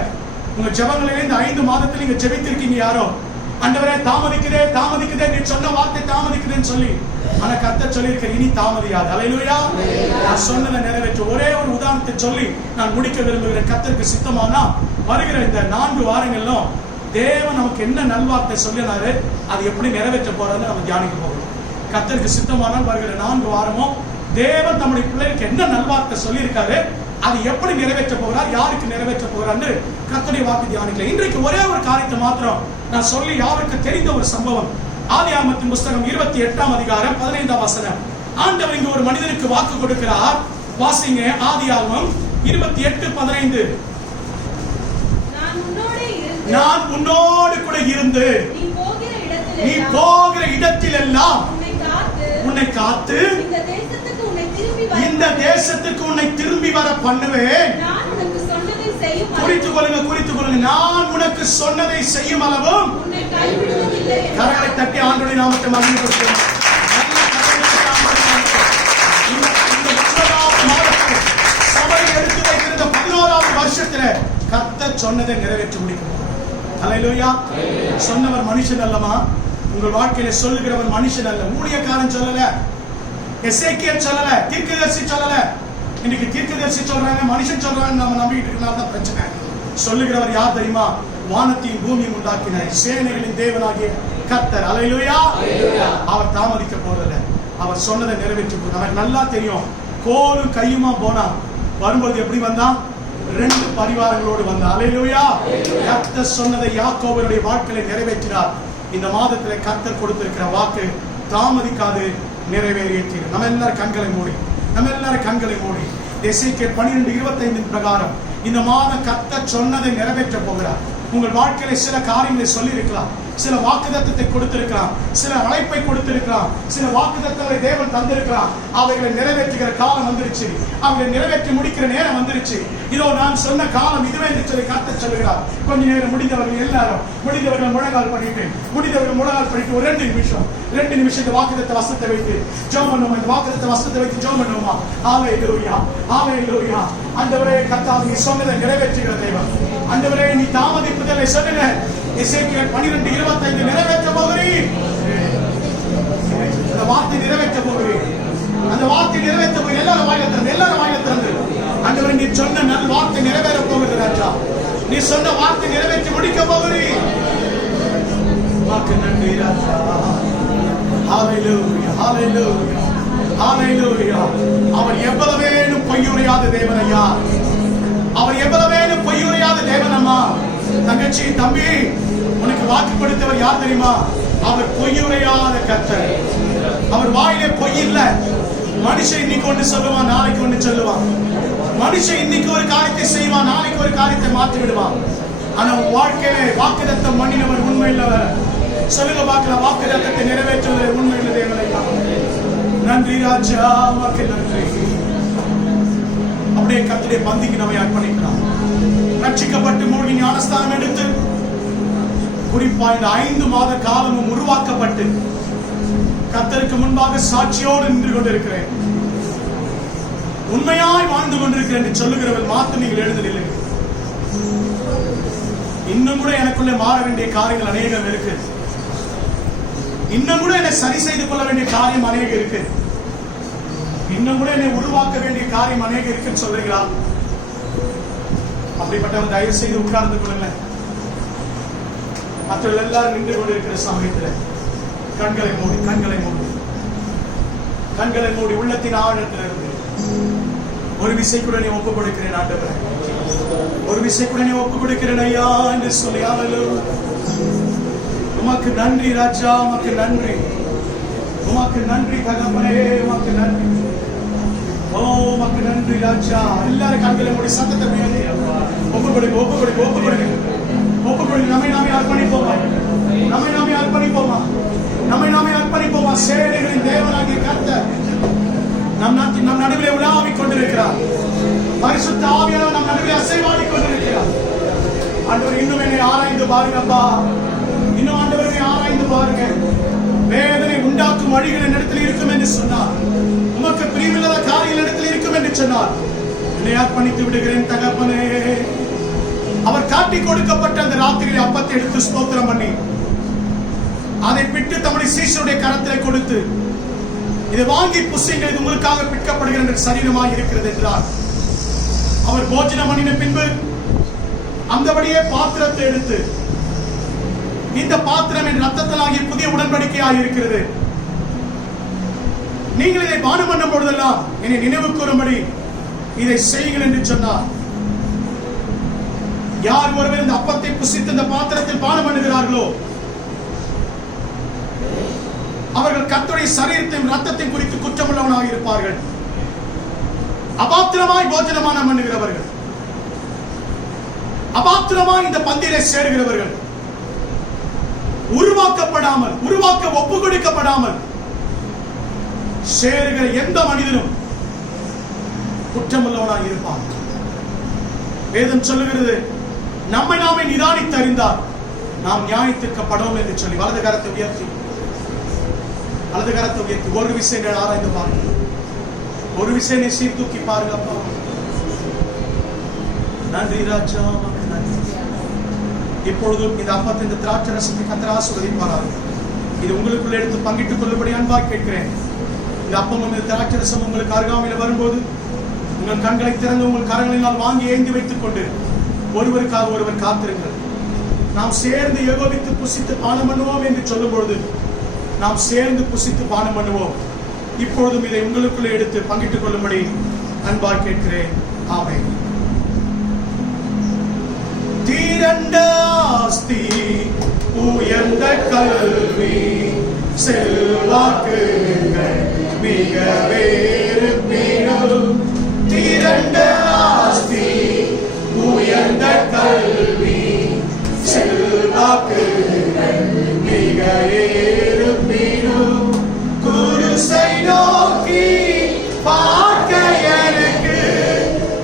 உங்க ஜெபங்களிலே இந்த 5 மாதத்துல நீங்க ஜெபித்திருக்கீங்க. யாரோ ஆண்டவரே தாமதிக்குதே நீ சொன்ன வார்த்தை தாமதிக்குதுன்னு சொல்லி. ஆனா கர்த்தர் சொல்லியிருக்க இனி தாமதியாது. அல்லேலூயா. நான் சொன்னதை நிறைவேற்ற ஒரே ஒரு உதாரணத்தை சொல்லி நான் முடிக்க விரும்புகிறேன். கர்த்தருக்கு சித்தமானா வருகிற இந்த 4 வாரங்களிலும் தேவன் நமக்கு என்ன நல்வார்த்தை சொல்லினாரு, அது எப்படி நிறைவேற்ற போறதுன்னு நம்ம தியானிக்க போகிறோம். கர்த்தருக்கு சித்தமானால் வருகிற 4 வாரமும் தேவன் நம்முடைய பிள்ளைகளுக்கு என்ன நல்வார்த்தை சொல்லியிருக்காரு, அது எப்படி நிறைவேற்ற போகிறார், யாருக்கு நிறைவேற்ற போகிறான்னு கர்த்தருடைய வார்த்தை தியானிக்கல. இன்றைக்கு ஒரே ஒரு காரியத்தை மாத்திரம் நான் சொல்லி யாருக்கு தெரிந்த ஒரு சம்பவம். ஆதியாகமத்தின் புஸ்தகம் 28ஆம் அதிகாரம் 15ஆம் வசனம். ஆண்டவர் இங்கு ஒரு மனிதனுக்கு வாக்கு கொடுக்கிறார். வாசிங்க ஆதியாகமம் 28:15. நான் உன்னோடு கூட இருந்து நீ போகிற இடத்திலெல்லாம் உன்னை காத்து இந்த தேசத்துக்கு உன்னை திரும்பி வர பண்ணுவேன். குறித்துக் கொள்ளுங்க. நான் உனக்கு சொன்னதை செய்யும் அளவும் கரங்களை தட்டி ஆண்டவருடைய நாமத்தை மகிமைப்படுத்துவோம். சபை எடுத்து வைத்திருந்த 11ஆவது வருஷத்துல கர்த்தர் சொன்னதை நிறைவேற்றி முடிக்கும். அல்லேலூயா. சொன்னவர் மனுஷன் அல்லமா? உங்கள் வாழ்க்கையில சொல்லுகிறவர் மனுஷன் அல்ல. ஊழியக்காரன் சொல்லல, எசேக்கியேல் சொல்லல, தீர்க்கதரிசி சொல்லல. இன்னைக்கு தீர்க்கதரிசி சொல்றாங்க, மனுஷன் சொல்றாங்க, நம்ம நம்பிட்டு இருக்கனால தான் பிரச்சனை. சொல்லுகிறவர் யார் தெரியுமா? வானத்தையும் பூமியும் உண்டாக்கின சேனைகளின் தேவனாகிய கர்த்தர். அல்லேலூயா. அவர் தாமதிக்க போறதில்லை. அவர் சொன்னதை நிறைவேற்றி நமக்கு நல்லா தெரியும். கோலும் கையுமா போனா வரும்போது எப்படி வந்தா? 2 பரிவாரங்களோடு வந்தா. அல்லேலூயா. கர்த்தர் சொன்னதை யாக்கோபுடைய வாழ்க்கையை நிறைவேற்றினார். இந்த மாதத்துல கர்த்தர் கொடுத்திருக்கிற வாக்கு தாமதிக்காது, நிறைவேறியது. நம்ம எல்லாரும் கண்களை மூடி எசேக்கியேல் 12:25 பிரகாரம் இந்த மாதம் கர்த்தர் சொன்னதை நிறைவேற்ற போகிறார். உங்கள் வாழ்க்கையில சில காரியங்களை சொல்லி இருக்கலாம், சில வாக்குத்தத்தத்தை கொடுத்திருக்கலாம், சில அழைப்பை கொடுத்திருக்கலாம், சில வாக்குத்தத்தங்களை தேவன் தந்திருக்கலாம். அவைகளை நிறைவேற்றுகிற காலம் வந்துருச்சு, அவைகளை நிறைவேற்றி முடிக்கிற நேரம் வந்துருச்சு. இதோ நான் சொன்ன காலம் இதுவே என்று சொல்லி கர்த்தர் சொல்லுகிறார். கொஞ்ச நேரம் முடிந்தவர்கள் எல்லாரும் முழங்கால் பண்ணிட்டு ஒரு 2 நிமிஷம் இந்த வாக்குத்தத்த வசனத்தை வைத்து ஜெபம் பண்ணுவோம். இந்த வாக்குத்தத்த வசனத்தை வைத்து ஜெபம் பண்ணுவோமா? ஹல்லேலூயா. ஆண்டவரே கர்த்தாவே, நீ சொன்னதை நிறைவேற்றுகிற தேவன். ஆண்டவரே, நீ தாமதிப்பதில்லை சொன்னீங்க. எசேக்கியேல் 12:25 நிறைவேற்ற போகிறீர். அந்த வார்த்தை நிறைவேற்ற போகிறீர். எல்லாரும் வாயில திறந்து ஆண்டவரே, நீ சொன்ன நல் வார்த்தை நிறைவேற போகிறது ராஜா. நீ சொன்ன வார்த்தை நிறைவேற்றி முடிக்க போகிறீர். வாக்கு நன்றி ராஜா. ஹல்லேலூயா. அவர் எவ்வளவேனும் பொய்யுரையாத தேவனையா, அவர் எவ்வளவேனும் பொய்யுரையாத தேவனம்மா. தங்கச்சி, தம்பி, உனக்கு வாக்கு கொடுத்தவர் யார் தெரியுமா? அவர் பொய்யுரையாத கர்த்தர். அவர் வாயிலே பொய் இல்ல. மனுஷன் இன்னைக்கு ஒன்று சொல்லுவான், நாளைக்கு ஒன்று சொல்லுவான். மனுஷன் இன்னைக்கு ஒரு காரியத்தை செய்வான், நாளைக்கு ஒரு காரியத்தை மாற்றி விடுவான். ஆனா உன் வாழ்க்கையிலே வாக்குத்தத்தம் பண்ணினவர் உண்மையுள்ளவர். சொல்லுங்க பார்க்கலாம், வாக்குத்தத்தத்தை நிறைவேற்றுவதில் உண்மையுள்ள தேவனையா. நன்றி ராஜா, உமக்கு நன்றி. அப்படியே கர்த்தருடைய பந்திக்கு நம்மை அர்ப்பணிக்கலாம். ரட்சிக்கப்பட்டு மூழ்கி ஞானஸ்தானம் எடுத்து குறிப்பா இந்த 5 மாத காலமும் உருவாக்கப்பட்டு கர்த்தருக்கு முன்பாக சாட்சியோடு நின்று கொண்டிருக்கிறேன், உண்மையாய் வாழ்ந்து கொண்டிருக்கிறேன் என்று சொல்லுகிறவர்கள் மாத்திரம் நீங்கள் எழுதுநிலை. இன்னும் கூட எனக்குள்ளே மாற வேண்டிய காரியங்கள் அநேகம் இருக்கு. இன்னும் கூட என்னை சரி செய்து கொள்ள வேண்டிய காரியம் அநேகம் இருக்கு. இன்னும் கூட என்னை உருவாக்க வேண்டிய காரியம் அநேகம் இருக்குன்னு சொல்றீங்களா? அப்படிப்பட்டவங்க தயவு செய்து உட்கார்ந்து கொள்ளுங்க. மற்றவர்கள் எல்லாரும் நின்று கொண்டிருக்கிற சமயத்தில் கண்களை மூடி உள்ளத்தின் ஆழத்திலிருந்து ஒரு விசைக்குடனே ஒப்புக் கொடுக்கிறேன் ஆண்டவரே, ஒரு விசைக்குடனே ஒப்புக் கொடுக்கிறேன் ஐயா என்று சொல்லி. உமக்கு நன்றி ராஜா, உமக்கு நன்றி தகப்பனே, உமக்கு நன்றி. ஓ உமக்கு நன்றி ராஜா. எல்லாரும் கண்களை மூடி சத்தத்தை ஒப்புக்கொடுங்க, ஒப்புக்கொடுங்க, ஒப்புக்கொடுங்க, ஒப்புக்கொடுங்க. நம்மை நாமே அர்ப்பணிப்போமா, நம்மை நாமே அர்ப்பணிப்போமா, நம்மை நாமே அர்ப்பணிப்போமா. சேனைகளின் தேவனாகிய கர்த்தர் நம் நடுவிலே உலாவிக் கொண்டிருக்கிறார். பரிசுத்த ஆவியானவர் நம் நடுவிலே அசைவாடிக் கொண்டிருக்கிறார். ஆண்டவர், இன்னும் என்னை ஆராய்ந்து பாருங்கப்பா, இன்னும் ஆண்டவரை ஆராய்ந்து பாருங்க. வேதனை உண்டாக்கும் வழிகள் என்னிடத்தில் இருக்கும் என்று சொன்னார். உமக்கு பிரியமில்லாத காரியங்கள் இடத்தில் இருக்கும் என்று சொன்னார். என்னை அர்ப்பணித்து விடுகிறேன் தகப்பனே. அவர் காட்டி கொடுக்கப்பட்ட அந்த ராத்திரியில் அப்பத்தை எடுத்து ஸ்தோத்திரம் பண்ணி அதை பிட்டு தம்முடைய சீஷருடைய கரத்திலே கொடுத்து, இதை வாங்கி புசிங்க, இது உங்களுக்காக பிற்கப்படுகிற சரீரமாக இருக்கிறது என்றார். அவர் போஜனம் பண்ணின பின்பு அந்தபடியே பாத்திரத்தை எடுத்து, இந்த பாத்திரம் என் ரத்தத்திலாகிய புதிய உடன்படிக்கையாக இருக்கிறது. நீங்கள் இதை பானம் பண்ணும் பொழுதெல்லாம் என்னை நினைவு கூறும்படி இதை செய்யுங்கள் என்று சொன்னார். யார் ஒருவர் இந்த அப்பத்தை புசித்து இந்த பாத்திரத்தில் பானம் பண்ணுகிறார்களோ அவர்கள் கர்த்தருடைய சரீரத்தையும் ரத்தத்தையும் குறித்து குற்றமுள்ளவனாக இருப்பார்கள். அபாத்திரமாய் போஜனமானம் பண்ணுகிறவர்கள், அபாத்திரமாய் இந்த பந்தியிலே சேருகிறவர்கள், உருவாக்க ஒப்பு கொடுக்கப்படாமல் சேருகிற எந்த மனிதனும் குற்றமுள்ளவனாக இருப்பான். வேதம் சொல்லுகிறது, நம்மை நாமே நிதானித்து அறிந்தார் நாம் நியாயத்திற்கப்படுவோம் என்று சொல்லி வலது கரத்தை உயர்த்தி ஒரு விஷயம் ஆராய்ந்து பாருங்க, ஒரு விஷயம் சீர்தூக்கி பாருங்க. அப்பா நன்றி ராஜா, நன்றி. இப்பொழுதும் இந்த அப்பத்தை, இந்த திராட்சை ரசத்தை கர்த்தர் ஆசீர்வதிப்பாராக. இது உங்களுக்குள்ள எடுத்து பங்கிட்டுக் கொள்ளும்படி அன்பாக கேட்கிறேன். இந்த அப்பமும் இந்த திராட்சை ரசம் உங்களுக்கு அருகாமையில் வரும்போது உங்கள் கண்களை திறந்து உங்கள் கரங்களினால் வாங்கி ஏந்தி வைத்துக் கொண்டு ஒருவருக்காக ஒருவர் காத்திருங்கள். நாம் சேர்ந்து ஏகோபித்து புசித்து பானம் பண்ணுவோம் என்று சொல்லும் பொழுது நாம் சேர்ந்து புசித்து பானம் பண்ணுவோம். இப்பொழுதும் இதை உங்களுக்குள்ளே எடுத்து பங்கிட்டுக் கொள்ளும்படி அன்பாக கேட்கிறேன். ஆமென். தீரண்ட ஆஸ்தி, உயர்ந்த கல்வி, செல்வாக்குகள் மிக வேறுபினும். தீரண்ட ஆஸ்தி, உயர்ந்த கல்வி, செல்வாக்குகள் மிக வேறுபினும். குருசை நோக்கி பார்க்க எனக்கு,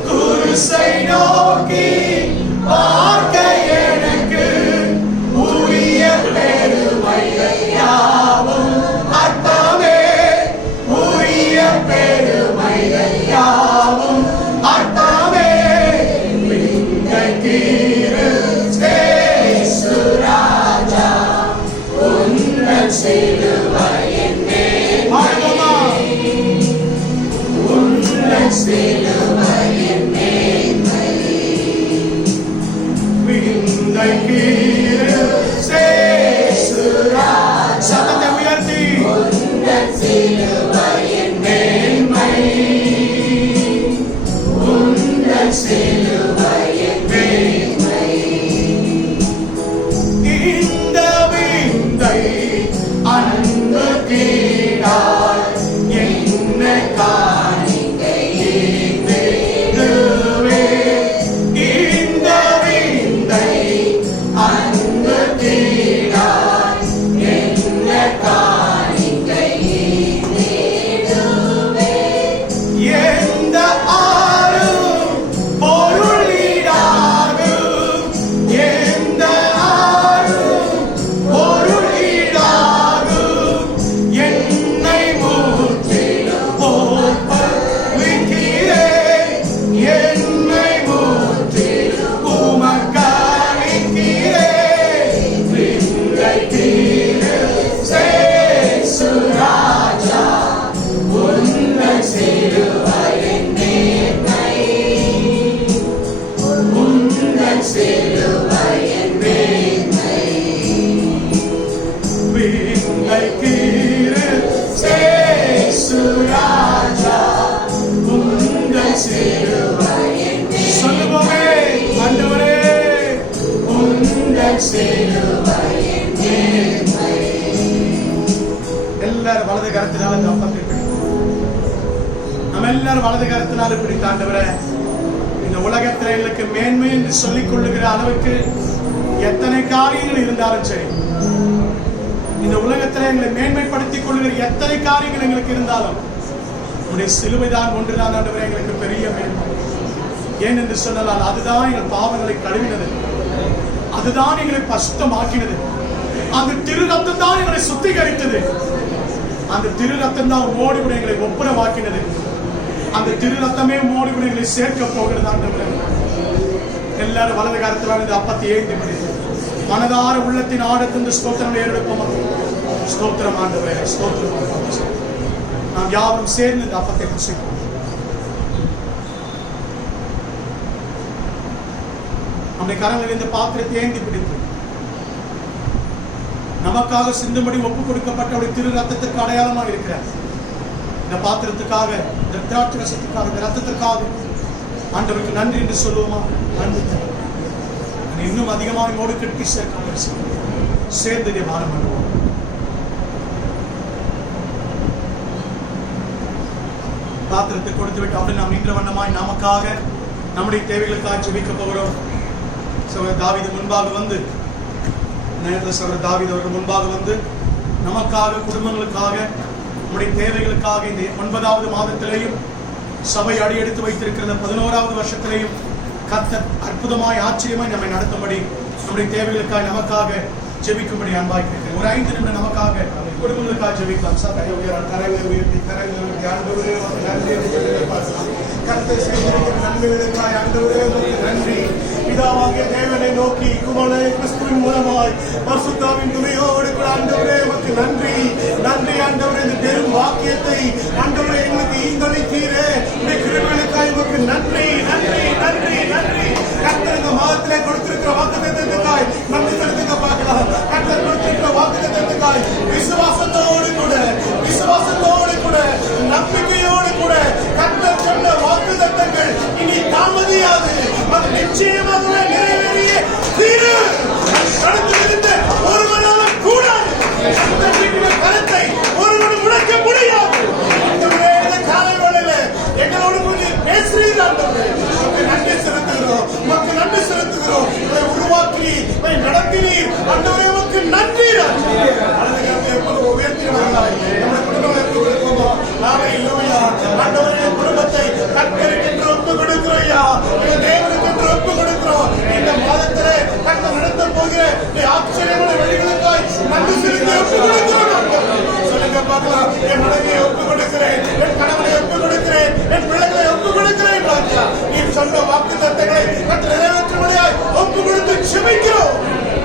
குருசை நோக்கி பார்க்க எனக்கு உரிய பெருமைகள் யாவும் அர்த்தமே, உரிய பெருமைகள் யாவும் அர்த்தமே. இயேசு ராஜா உன்னன் சிலுவையின் மேன்மை, உன்னன் சிலுவையின் மேன்மை. சத்தத்தை உயர்த்தி உன்னன் சிலுவையின் மேன்மை, உன்னன் சிலுவையின் மேன்மை. இந்த விந்தை அன்பு கீழாய் என்னை காணிக்கையிடுவே. இந்த விந்தை அன்பு கீழாய் என்னை காணிக்கையிடுவே. எந்த ஆறும் பொருளீடாகும், எந்த ஆறும் பொருளீடாகும். என்னை முற்றிலும் ஒப்புவிக்கிறேன், என்னை முற்றிலும் உமக்களிக்கிறேன். இயேசு ராஜா உன்னன் சிலுவையின் மேன்மை, உன்னன் சிலுவையின் மேன்மை. இயேசு ராஜா உன்னன் சிலுவையின் மேன்மை. சொல்லுவோமே, ஆண்டவரே உன்னன் சிலுவையின் மேன்மை. எல்லாரும் வலது கரத்தினால இந்த அப்பத்தை பிடிக்கும். நம்ம எல்லாரும் வலது கரத்தினால பிடித்த ஆண்டவரே, இந்த இந்த உலகத்தில் எங்களுக்கு மேன்மை என்று சொல்லிக் கொள்ளுகிற அளவுக்கு எத்தனை காரியங்கள் இருந்தாலும் சரி, இந்த உலகத்தில் எங்களை மேன்மைப்படுத்திக் கொள்ளுகிற எத்தனை காரியங்கள் எங்களுக்கு இருந்தாலும் உடைய சிலுவை தான் ஒன்றுதான் ஆண்டவரே எங்களுக்கு பெரிய மேன்மை. ஏன் என்று சொன்னால் அதுதான் எங்கள் பாவங்களை கழுவினது, அதுதான் எங்களை பசுத்தமாக்கினது, அந்த திரு ரத்தம் தான் எங்களை சுத்திகரித்தது, அந்த திரு ரத்தம் தான் உம்மோடு கூட எங்களை ஒப்புரவாக்கினது, அந்த திரு ரத்தமே உம்மோடு கூட எங்களை சேர்க்க போகிறது ஆண்டவரே. எல்லாரும் வலது கரத்தில் இந்த அப்பத்தை ஏந்தி முடித்து மனதார உள்ளத்தின் ஆழத்தின் ஸ்தோத்திரம் ஏறெடுப்போம். ஸ்தோத்திரம் ஆண்டவரே, ஸ்தோத்திரம். நாம் யாரும் சேர்ந்து இந்த அப்பத்தை புசிப்போம். நம்முடைய கரங்களில் இந்த பாத்திரத்தை ஏந்தி பிடித்து நமக்காக சிந்தும்படி ஒப்புக் கொடுக்கப்பட்ட திரு ரத்தத்திற்கு அடையாளமாக இருக்கிறார். இந்த பாத்திரத்துக்காக, இந்த திராட்சை ரசத்துக்காக, இந்த ரத்தத்திற்காக ஆண்டவருக்கு நன்றி என்று சொல்லுவோமா? நன்றி. இன்னும் அதிகமாக மோடு கட்டி சேர்ந்து பாரம் பண்ணுவோம். பாத்திரத்தை கொடுத்து விட்டு அப்படி நாம் நின்ற வண்ணமாய் நமக்காக, நம்முடைய தேவைகளுக்காக ஜெபிக்க போகிறோம். சகோதரர் தாவீது முன்பாக வந்து, நேரத்தில் சகோதரர் தாவீது அவர்கள் முன்பாக வந்து நமக்காக, குடும்பங்களுக்காக, நம்முடைய தேவைகளுக்காக இந்த 9வது மாதத்திலேயும் சபை அடியெடுத்து வைத்திருக்கிற 11வது வருஷத்திலேயும் கர்த்தர் அற்புதமாய் ஆச்சரியமாய் நம்மை நடத்தும்படி, நம்முடைய தேவைகளுக்காக நமக்காக ஜெபிக்கும்படி அன்பாய் கேட்கிறேன். ஒரு 5 நிமிடம் நமக்காக, குடும்பங்களுக்காக ஜெபிக்கலாம். கரங்களை உயர்த்தி ஆண்டவரே நன்றி. கர்த்தர் செய்திருக்கிற நன்மைகளுக்காக ஆண்டவரே நன்றி. பிதாவாகிய தேவனை நோக்கி குமாரனை கிறிஸ்துவின் மூலமாய் பரிசுத்தாவின் துணையோடு கூட ஆண்டவரே உமக்கு நன்றி. நன்றி ஆண்டவரே, இந்த பெரும் வாக்கியத்தை ஆண்டவரே எங்களுக்கு ஈந்தளித்தீரே. இந்த கிருபைகளுக்காக உமக்கு நன்றி, நன்றி, நன்றி, நன்றி. கர்த்தர் இந்த மாதத்திலே கொடுத்திருக்கிற வாக்குத்தத்தத்துக்காய் நன்றி செலுத்துங்க பார்க்கலாம். கர்த்தர் கொடுத்திருக்கிற வாக்குத்தத்தத்துக்காய் விசுவாசத்தோடு கூட, விசுவாசத்தோடு கூட, நம்பிக்கையோடு கூட கர்த்தர் சொன்ன வாக்குத்தத்தங்கள் இனி தாமதியாது, அது நிச்சயமாகவே நிறைவேறிய தீரு. நடந்திருந்த ஒருவனாலும் கூடாது. கருத்தை ஒருவன் முடக்க முடியாது. காலை வேளையில எங்களோடு கொஞ்சம் பேசுகிறீர்கள். நன்றி செலுத்துகிறோம், உமக்கு நன்றி செலுத்துகிறோம். இதை உருவாக்கி நடத்தினீர் ஆண்டவரே, உமக்கு நன்றி. உயர்த்தினாய் நம்முடைய குடும்பங்களை கொடுப்போமா? ஆண்டவரே, குடும்பத்தை கர்த்தருக்கு ஒப்பு கொடுக்கிறோம், தேவனுக்கு ஒப்பு கொடுக்கிறோம். இந்த மாதத்திலே கர்த்தர் நடத்த போகிற ஆச்சரியமான வழிகளுக்காய் நன்றி செலுத்தி ஒப்பு கொடுக்கிறோம். சொல்லுங்க பார்க்கலாம். என் மனைவியை ஒப்பு கொடுக்கிறேன், என் கணவனை ஒப்பு கொடுக்கிறேன், என் பிள்ளைகளை ஒப்பு கொடுக்கிறேன். நீ சொன்ன வாக்கு தத்தங்களை நிறைவேற்றும்படியாய் ஒப்பு கொடுத்து செபிக்கிறோம்.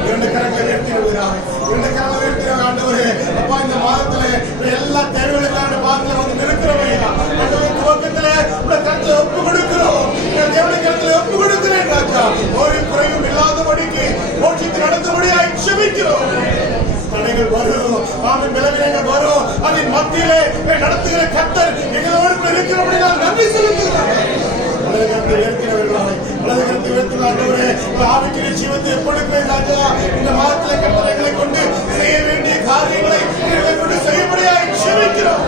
2 கரங்களை உயர்த்தினார், 2 கரங்களை உயர்த்தினார். ஆண்டவரே, அப்பா இந்த மாதத்திலே எல்லா தேவைகளுக்கான பாதத்தில் வந்து நிற்கிறவையா ஆண்டவரே, துவக்கத்திலே உங்க கருத்துல ஒப்பு கொடுக்கிறோம், தேவனுடைய கருத்துல ஒப்பு கொடுக்கிறேன். ராஜா, ஒரு குறையும் இல்லாதபடிக்கு மோட்சத்தில் நடந்தபடியாய் செபிக்கிறோம். தடைகள் வரும், விளைவினைகள் வரும், அதன் மத்தியிலே நடத்துகிற கர்த்தர் எங்களோடு இருக்கிறபடியால் நன்றி செலுத்துகிறோம். இந்த மாதத்திலே கட்டளைகளை கொண்டு செய்ய வேண்டிய காரியங்களை கொண்டு செய்யப்படியாய் செபிக்கிறோம்.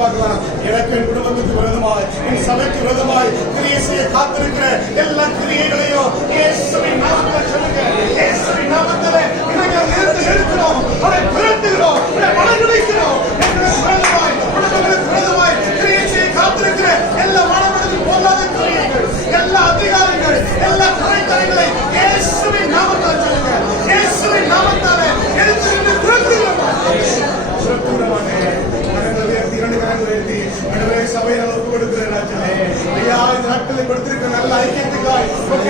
பார்க்கலாம். எனக்கு என் குடும்பத்துக்கு விரோதமாய், என் சபைக்கு விரோதமாய் கிரியை செய்ய காத்திருக்கிற எல்லா கிரியைகளையும் இயேசுவின் நாமத்தில் சொல்லுங்க. இயேசுவின் நாமத்திலே நிறுத்துகிறோம், அதை பிறத்துகிறோம், மனநிலைக்கிறோம். குடும்பங்களுக்கு விரோதமாய் கிரியை செய்ய காத்திருக்கிற எல்லா மாணவர்களுக்கு போகாத கிரியைகள், எல்லா அதிகாரிகள், எல்லா கலைத்தலைகளை இயேசுவின் நாமத்தால் சொல்லுங்க. இயேசுவின் நாமத்தாலே எடுத்து பிறத்துகிறோம். சபையை ஒப்பு கொடுக்கிறேன். ஐயா, இந்த நாட்களில் கொடுத்திருக்க நல்ல ஐக்கியத்துக்காய்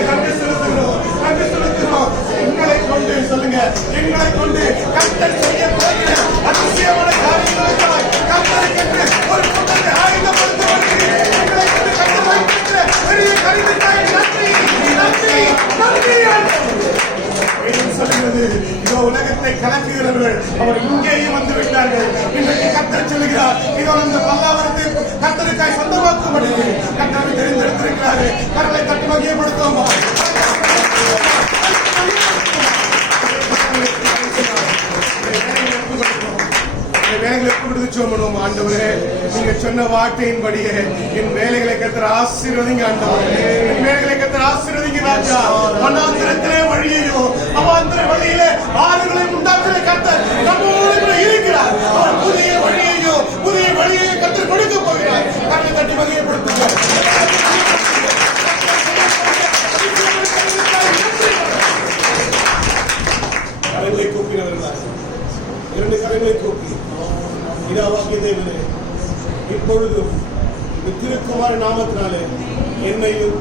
நன்றி செலுத்துகிறோம், நன்றி செலுத்துகிறோம். எங்களை கொண்டு சொல்லுங்க, எங்களை கொண்டு கர்த்தர் செய்ய போகிற அதிசயமான காரியங்களுக்காய் கர்த்தருக்கென்று ஒரு கூட்டத்தை ஆயுதப்படுத்த வருகிறேன். எங்களை கொண்டு கர்த்தர் வைத்திருக்கிற பெரிய கருத்துக்காய் நன்றி, நன்றி, நன்றி. சொல்லுகிறது, இதோ உலகத்தை கலக்குகிறவர்கள் அவர் இங்கேயும் வந்து விட்டார்கள். இன்றைக்கு கர்த்தர் சொல்லுகிறார், இதோ இந்த பல்லாவரத்தை கர்த்தருக்காய் சொந்தமாக்கும்படிக்கு கர்த்தரை தெரிந்தெடுத்திருக்கிறார்கள். கர்த்தரை தட்டு மகிமைப்படுத்துவோமா? வேலைகளை பார்த்து சொன்னோம். ஆண்டவரே, நீங்க சொன்ன வார்த்தையின்படியே என் வேலைகளை கர்த்தர் ஆசீர்வதிங்க. ஆண்டவரே, என் வேலைகளை கர்த்தர் ஆசீர்வதிங்க ராஜா. வனாந்திரத்திலே வழியையோ அவாந்திர வழியிலே ஆறுகளை உண்டாக்குற கர்த்தர் நம்மோடு கூட இருக்கிறார். அவர் புதிய வழியை கர்த்தர் கொடுக்க போகிறார். கர்த்தரை தட்டி மகிமைப்படுத்துங்க. கரங்களை கூப்பினவர்களாக 2 கரங்களை கூப்பி, இதாவாகிய தேவனே, இப்பொழுதும் இந்த திருக்குமார நாமத்தினாலே என்னையும்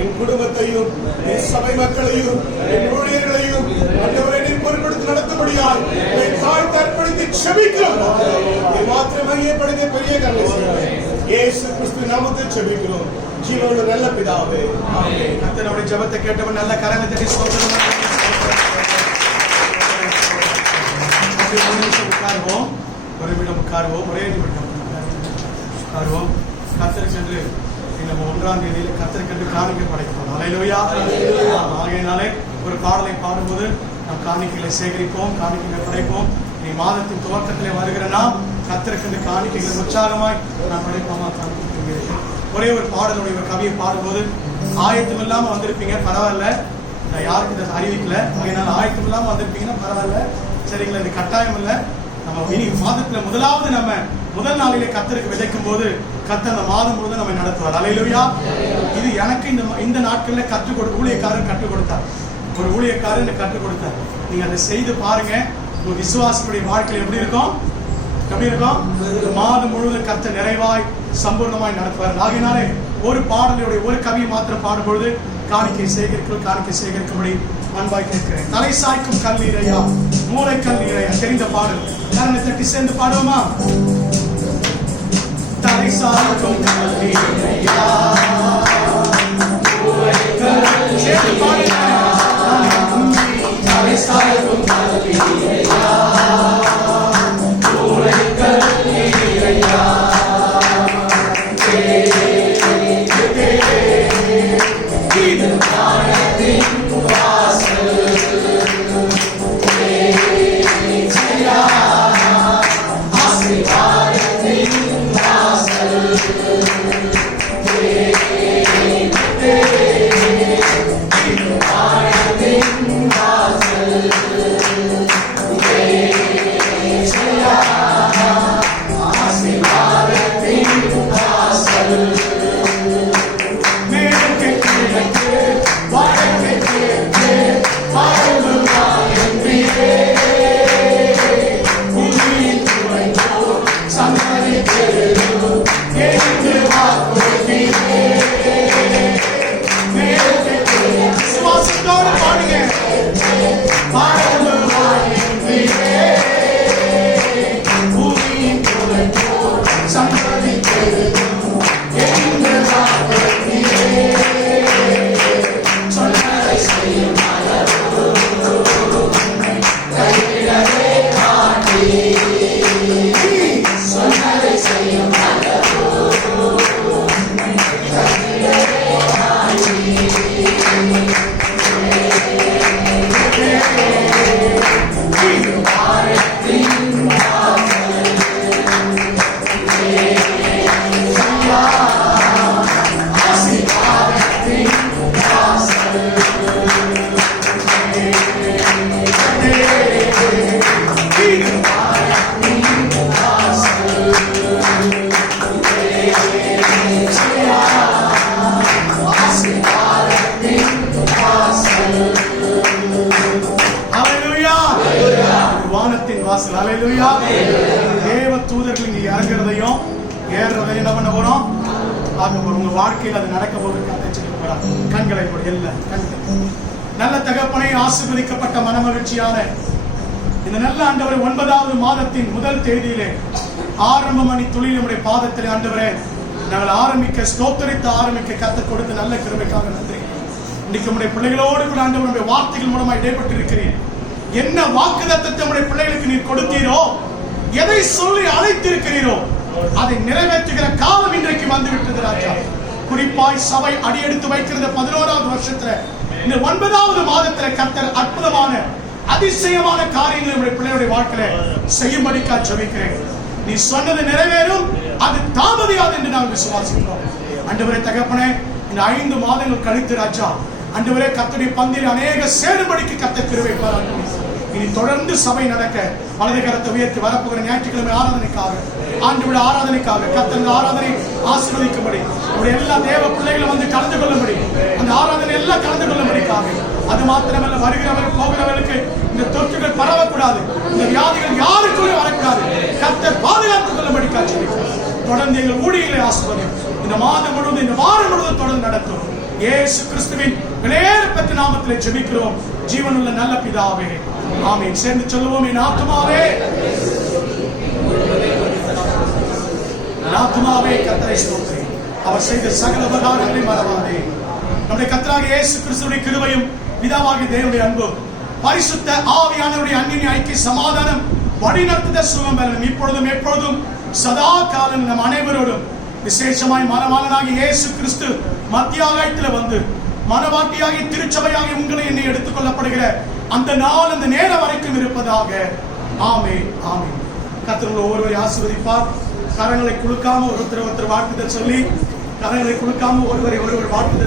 என் குடும்பத்தையும் என் சபை மக்களையும் என் ஊழியர்களையும் ஆண்டவரே நீர் பொறுப்படுத்தி நடத்தும்படியால் தாழ்த்தி அர்ப்பணித்து செபிக்கிறோம். மாத்திரம் மையப்படுத்த பெரிய கருணை இயேசு கிறிஸ்து நாமத்தில் செபிக்கிறோம். ஜீவனுள்ள நல்ல பிதாவே, ஆமென். கர்த்தருடைய ஜெபத்தை கேட்டவன் நல்ல கரங்களை தட்டி ஸ்தோத்திரம். உட்காருவோம், ஒரு நிமிடம் உட்காருவோம், ஒரே நிமிடம் உட்காருவோம். கர்த்தர் சென்று நம்ம 1ஆம் தேதியில் கர்த்தருக்கு காணிக்கை படைப்போம். அல்லேலூயா. ஆகையினாலே ஒரு பாடலை பாடும்போது நாம் காணிக்கைகளை சேகரிப்போம், காணிக்கைகளை படைப்போம். நீ மாதத்தின் துவக்கத்திலே வருகிறனா கர்த்தருக்கு காணிக்கைகளை உற்சாகமாய் நான் படைப்போமா? ஒரே ஒரு பாடலுடைய ஒரு கவியை பாடும்போது ஆயத்தம் இல்லாம வந்திருப்பீங்க, பரவாயில்ல. நான் யாருக்கு இதை அறிவிக்கல, அதனால ஆயத்தம் இல்லாம வந்திருப்பீங்கன்னா பரவாயில்ல, சரிங்களா? இது கட்டாயம் இல்லை. நம்ம இனி மாதத்துல முதல் நாளிலே கர்த்தருக்கு விதைக்கும் போது கர்த்தர் அந்த மாதம் முழுவதும் நம்ம நடத்துவார். அல்லேலூயா. இது எனக்கு இந்த நாட்கள்ல ஊழியக்காரர் கற்றுக் கொடுத்தார். ஒரு ஊழியக்காரர் கற்றுக் கொடுத்தார். நீங்க அதை செய்து பாருங்க. உங்க விசுவாசத்துடைய வாழ்க்கையில் எப்படி இருக்கும்? மாதம் முழுவதும் கர்த்தர் நிறைவாய் சம்பூர்ணமாய் நடத்துவார். ஆகையினாலே ஒரு பாடலுடைய ஒரு கவியை மாத்திரம் பாடும்பொழுது காணிக்கை சேகரிக்கும்படி அன்பாய் கேட்கிறேன். தலை சாய்க்கும் கல்லீரையா, மூளை கல்லீரையா, தெரிந்த பாடல். கரனை தட்டி சேர்ந்து பாடுவோமா? தலை சாய்க்கும் கல்லீரையா, சேர்ந்து பாடுங்க. தலை சாய்க்கும் கல்லீரையா, மூளை கல்லீரையா, இது வானத்தின் வாசல், ஆசீர்வாதத்தின் வாசல், இது வானத்தின் வாசல், ஆசீர்வாதத்தின் வாசல். தேவ தூதர்கள் இங்க இறங்குறதையும் ஏறுறதையும் என்ன பண்ண போறோம்? பார்க்க போறோம். உங்க வாழ்க்கையில் அது நடக்க போது கண்களை நல்ல தகப்பனை ஆசீர்வதிக்கப்பட்ட மனமகிழ்ச்சியான இந்த நல்ல ஆண்டவரை 9வது மாதத்தின் முதல் தேதியிலே ஆரம்ப மணி துளி நம்முடைய பாதத்திலே ஆண்டவரே நாங்கள் ஸ்தோத்திரித்து ஆரம்பிக்க கர்த்தர் கொடுத்த நல்ல கிருபைக்காக நன்றி. இன்னைக்கு நம்முடைய பிள்ளைகளோடு கூட ஆண்டவருடைய வார்த்தைகள் மூலமாக இடைப்பட்டு இருக்கிறேன். என்ன வாக்குத்தத்தத்தை நம்முடைய பிள்ளைகளுக்கு நீர் கொடுத்தீரோ, எதை சொல்லி அழைத்திருக்கிறீரோ அதை நிறைவேற்றுகிற காலம் இன்றைக்கு வந்துவிட்டது ராஜா. குறிப்பாய் சபை அடியெடுத்து வைக்கிறது 11வது வருஷத்துல இந்த 9வது மாதத்துல கர்த்தர் அற்புதமான அதிசயமான காரியங்களை நம்முடைய பிள்ளைகளுடைய வாழ்க்கையில செய்யும்படிக்கா ஜெபிக்கிறேன். நீ சொன்னது நிறைவேறும், அது தாமதியாது என்று நாங்கள் விசுவாசிக்கிறோம். ஆண்டவரே தகப்பனே, இந்த 5 மாதங்கள் கழித்து ராஜா ஆண்டவரே கர்த்தருடைய பந்தியில் அநேக சேரும்படிக்கு கர்த்தர் கிருபை பாராட்டுவீர். இனி தொடர்ந்து சபை நடக்க வலது கரத்தை உயர்த்தி வரப்போகிற ஞாயிற்றுக்கிழமை ஆராதனைக்காக, ஆண்டவருடைய ஆராதனைக்காக கர்த்தர் ஆராதனை ஆசீர்வதிக்கும்படி, உடைய எல்லா தேவ பிள்ளைகளும் வந்து கலந்து கொள்ளும்படி, அந்த ஆராதனை எல்லாம் கலந்து கொள்ளும்படிக்காக, அது மாத்திரமல்ல வருகிறவர் போகிறவர்களுக்கு இந்த தொற்றுகள் பரவக்கூடாது, இந்த வியாதிகள் யாருக்குள்ளே வரக்கூடாது, கர்த்தர் பாதுகாத்துக் கொள்ளும்படிக்காக தொடர்ந்து எங்கள் ஊழியர்களை ஆசீர்வதியும். இந்த மாதம் முழுவதும், இந்த வாரம் முழுவதும் தொடர்ந்து நடத்தும். இயேசு கிறிஸ்துவின் விலையேறப்பெற்ற நாமத்திலே ஜெபிக்கிறோம் ஜீவனுள்ள நல்ல பிதாவே, ஆமென். சேர்ந்து சொல்லுவோம், என் ஆத்துமாவே கர்த்தரை ஸ்தோத்திரி, அவர் செய்த சகல உபகாரங்களை மறவாதே. நம்முடைய கர்த்தராகிய இயேசு கிறிஸ்துவின் கிருபையும் பிதாவாகிய தேவனுடைய அன்பும் பரிசுத்த ஆவியானவருடைய அன்பின் ஐக்கிய சமாதானம் வழிநடத்துதல் சுகம் பெறணும் இப்பொழுதும் எப்பொழுதும் சதா காலம் நம் அனைவரோடும், விசேஷமாய் மனவாளனாகிய இயேசு கிறிஸ்து மத்தியாகத்தில் வந்து மனவாட்டியாகி திருச்சபையாகி உங்களை என்னை எடுத்துக் கொள்ளப்படுகிற அந்த நாள், அந்த நேரம் வரைக்கும் இருப்பதாக. ஆமென், ஆமென். கர்த்தர் ஒவ்வொருவரை ஆசீர்வதிப்பார். கரங்களை குலுக்காம ஒருத்தர் வாழ்த்துதல் சொல்லி, கரங்களை குலுக்காம ஒருவரை வாழ்த்துதல்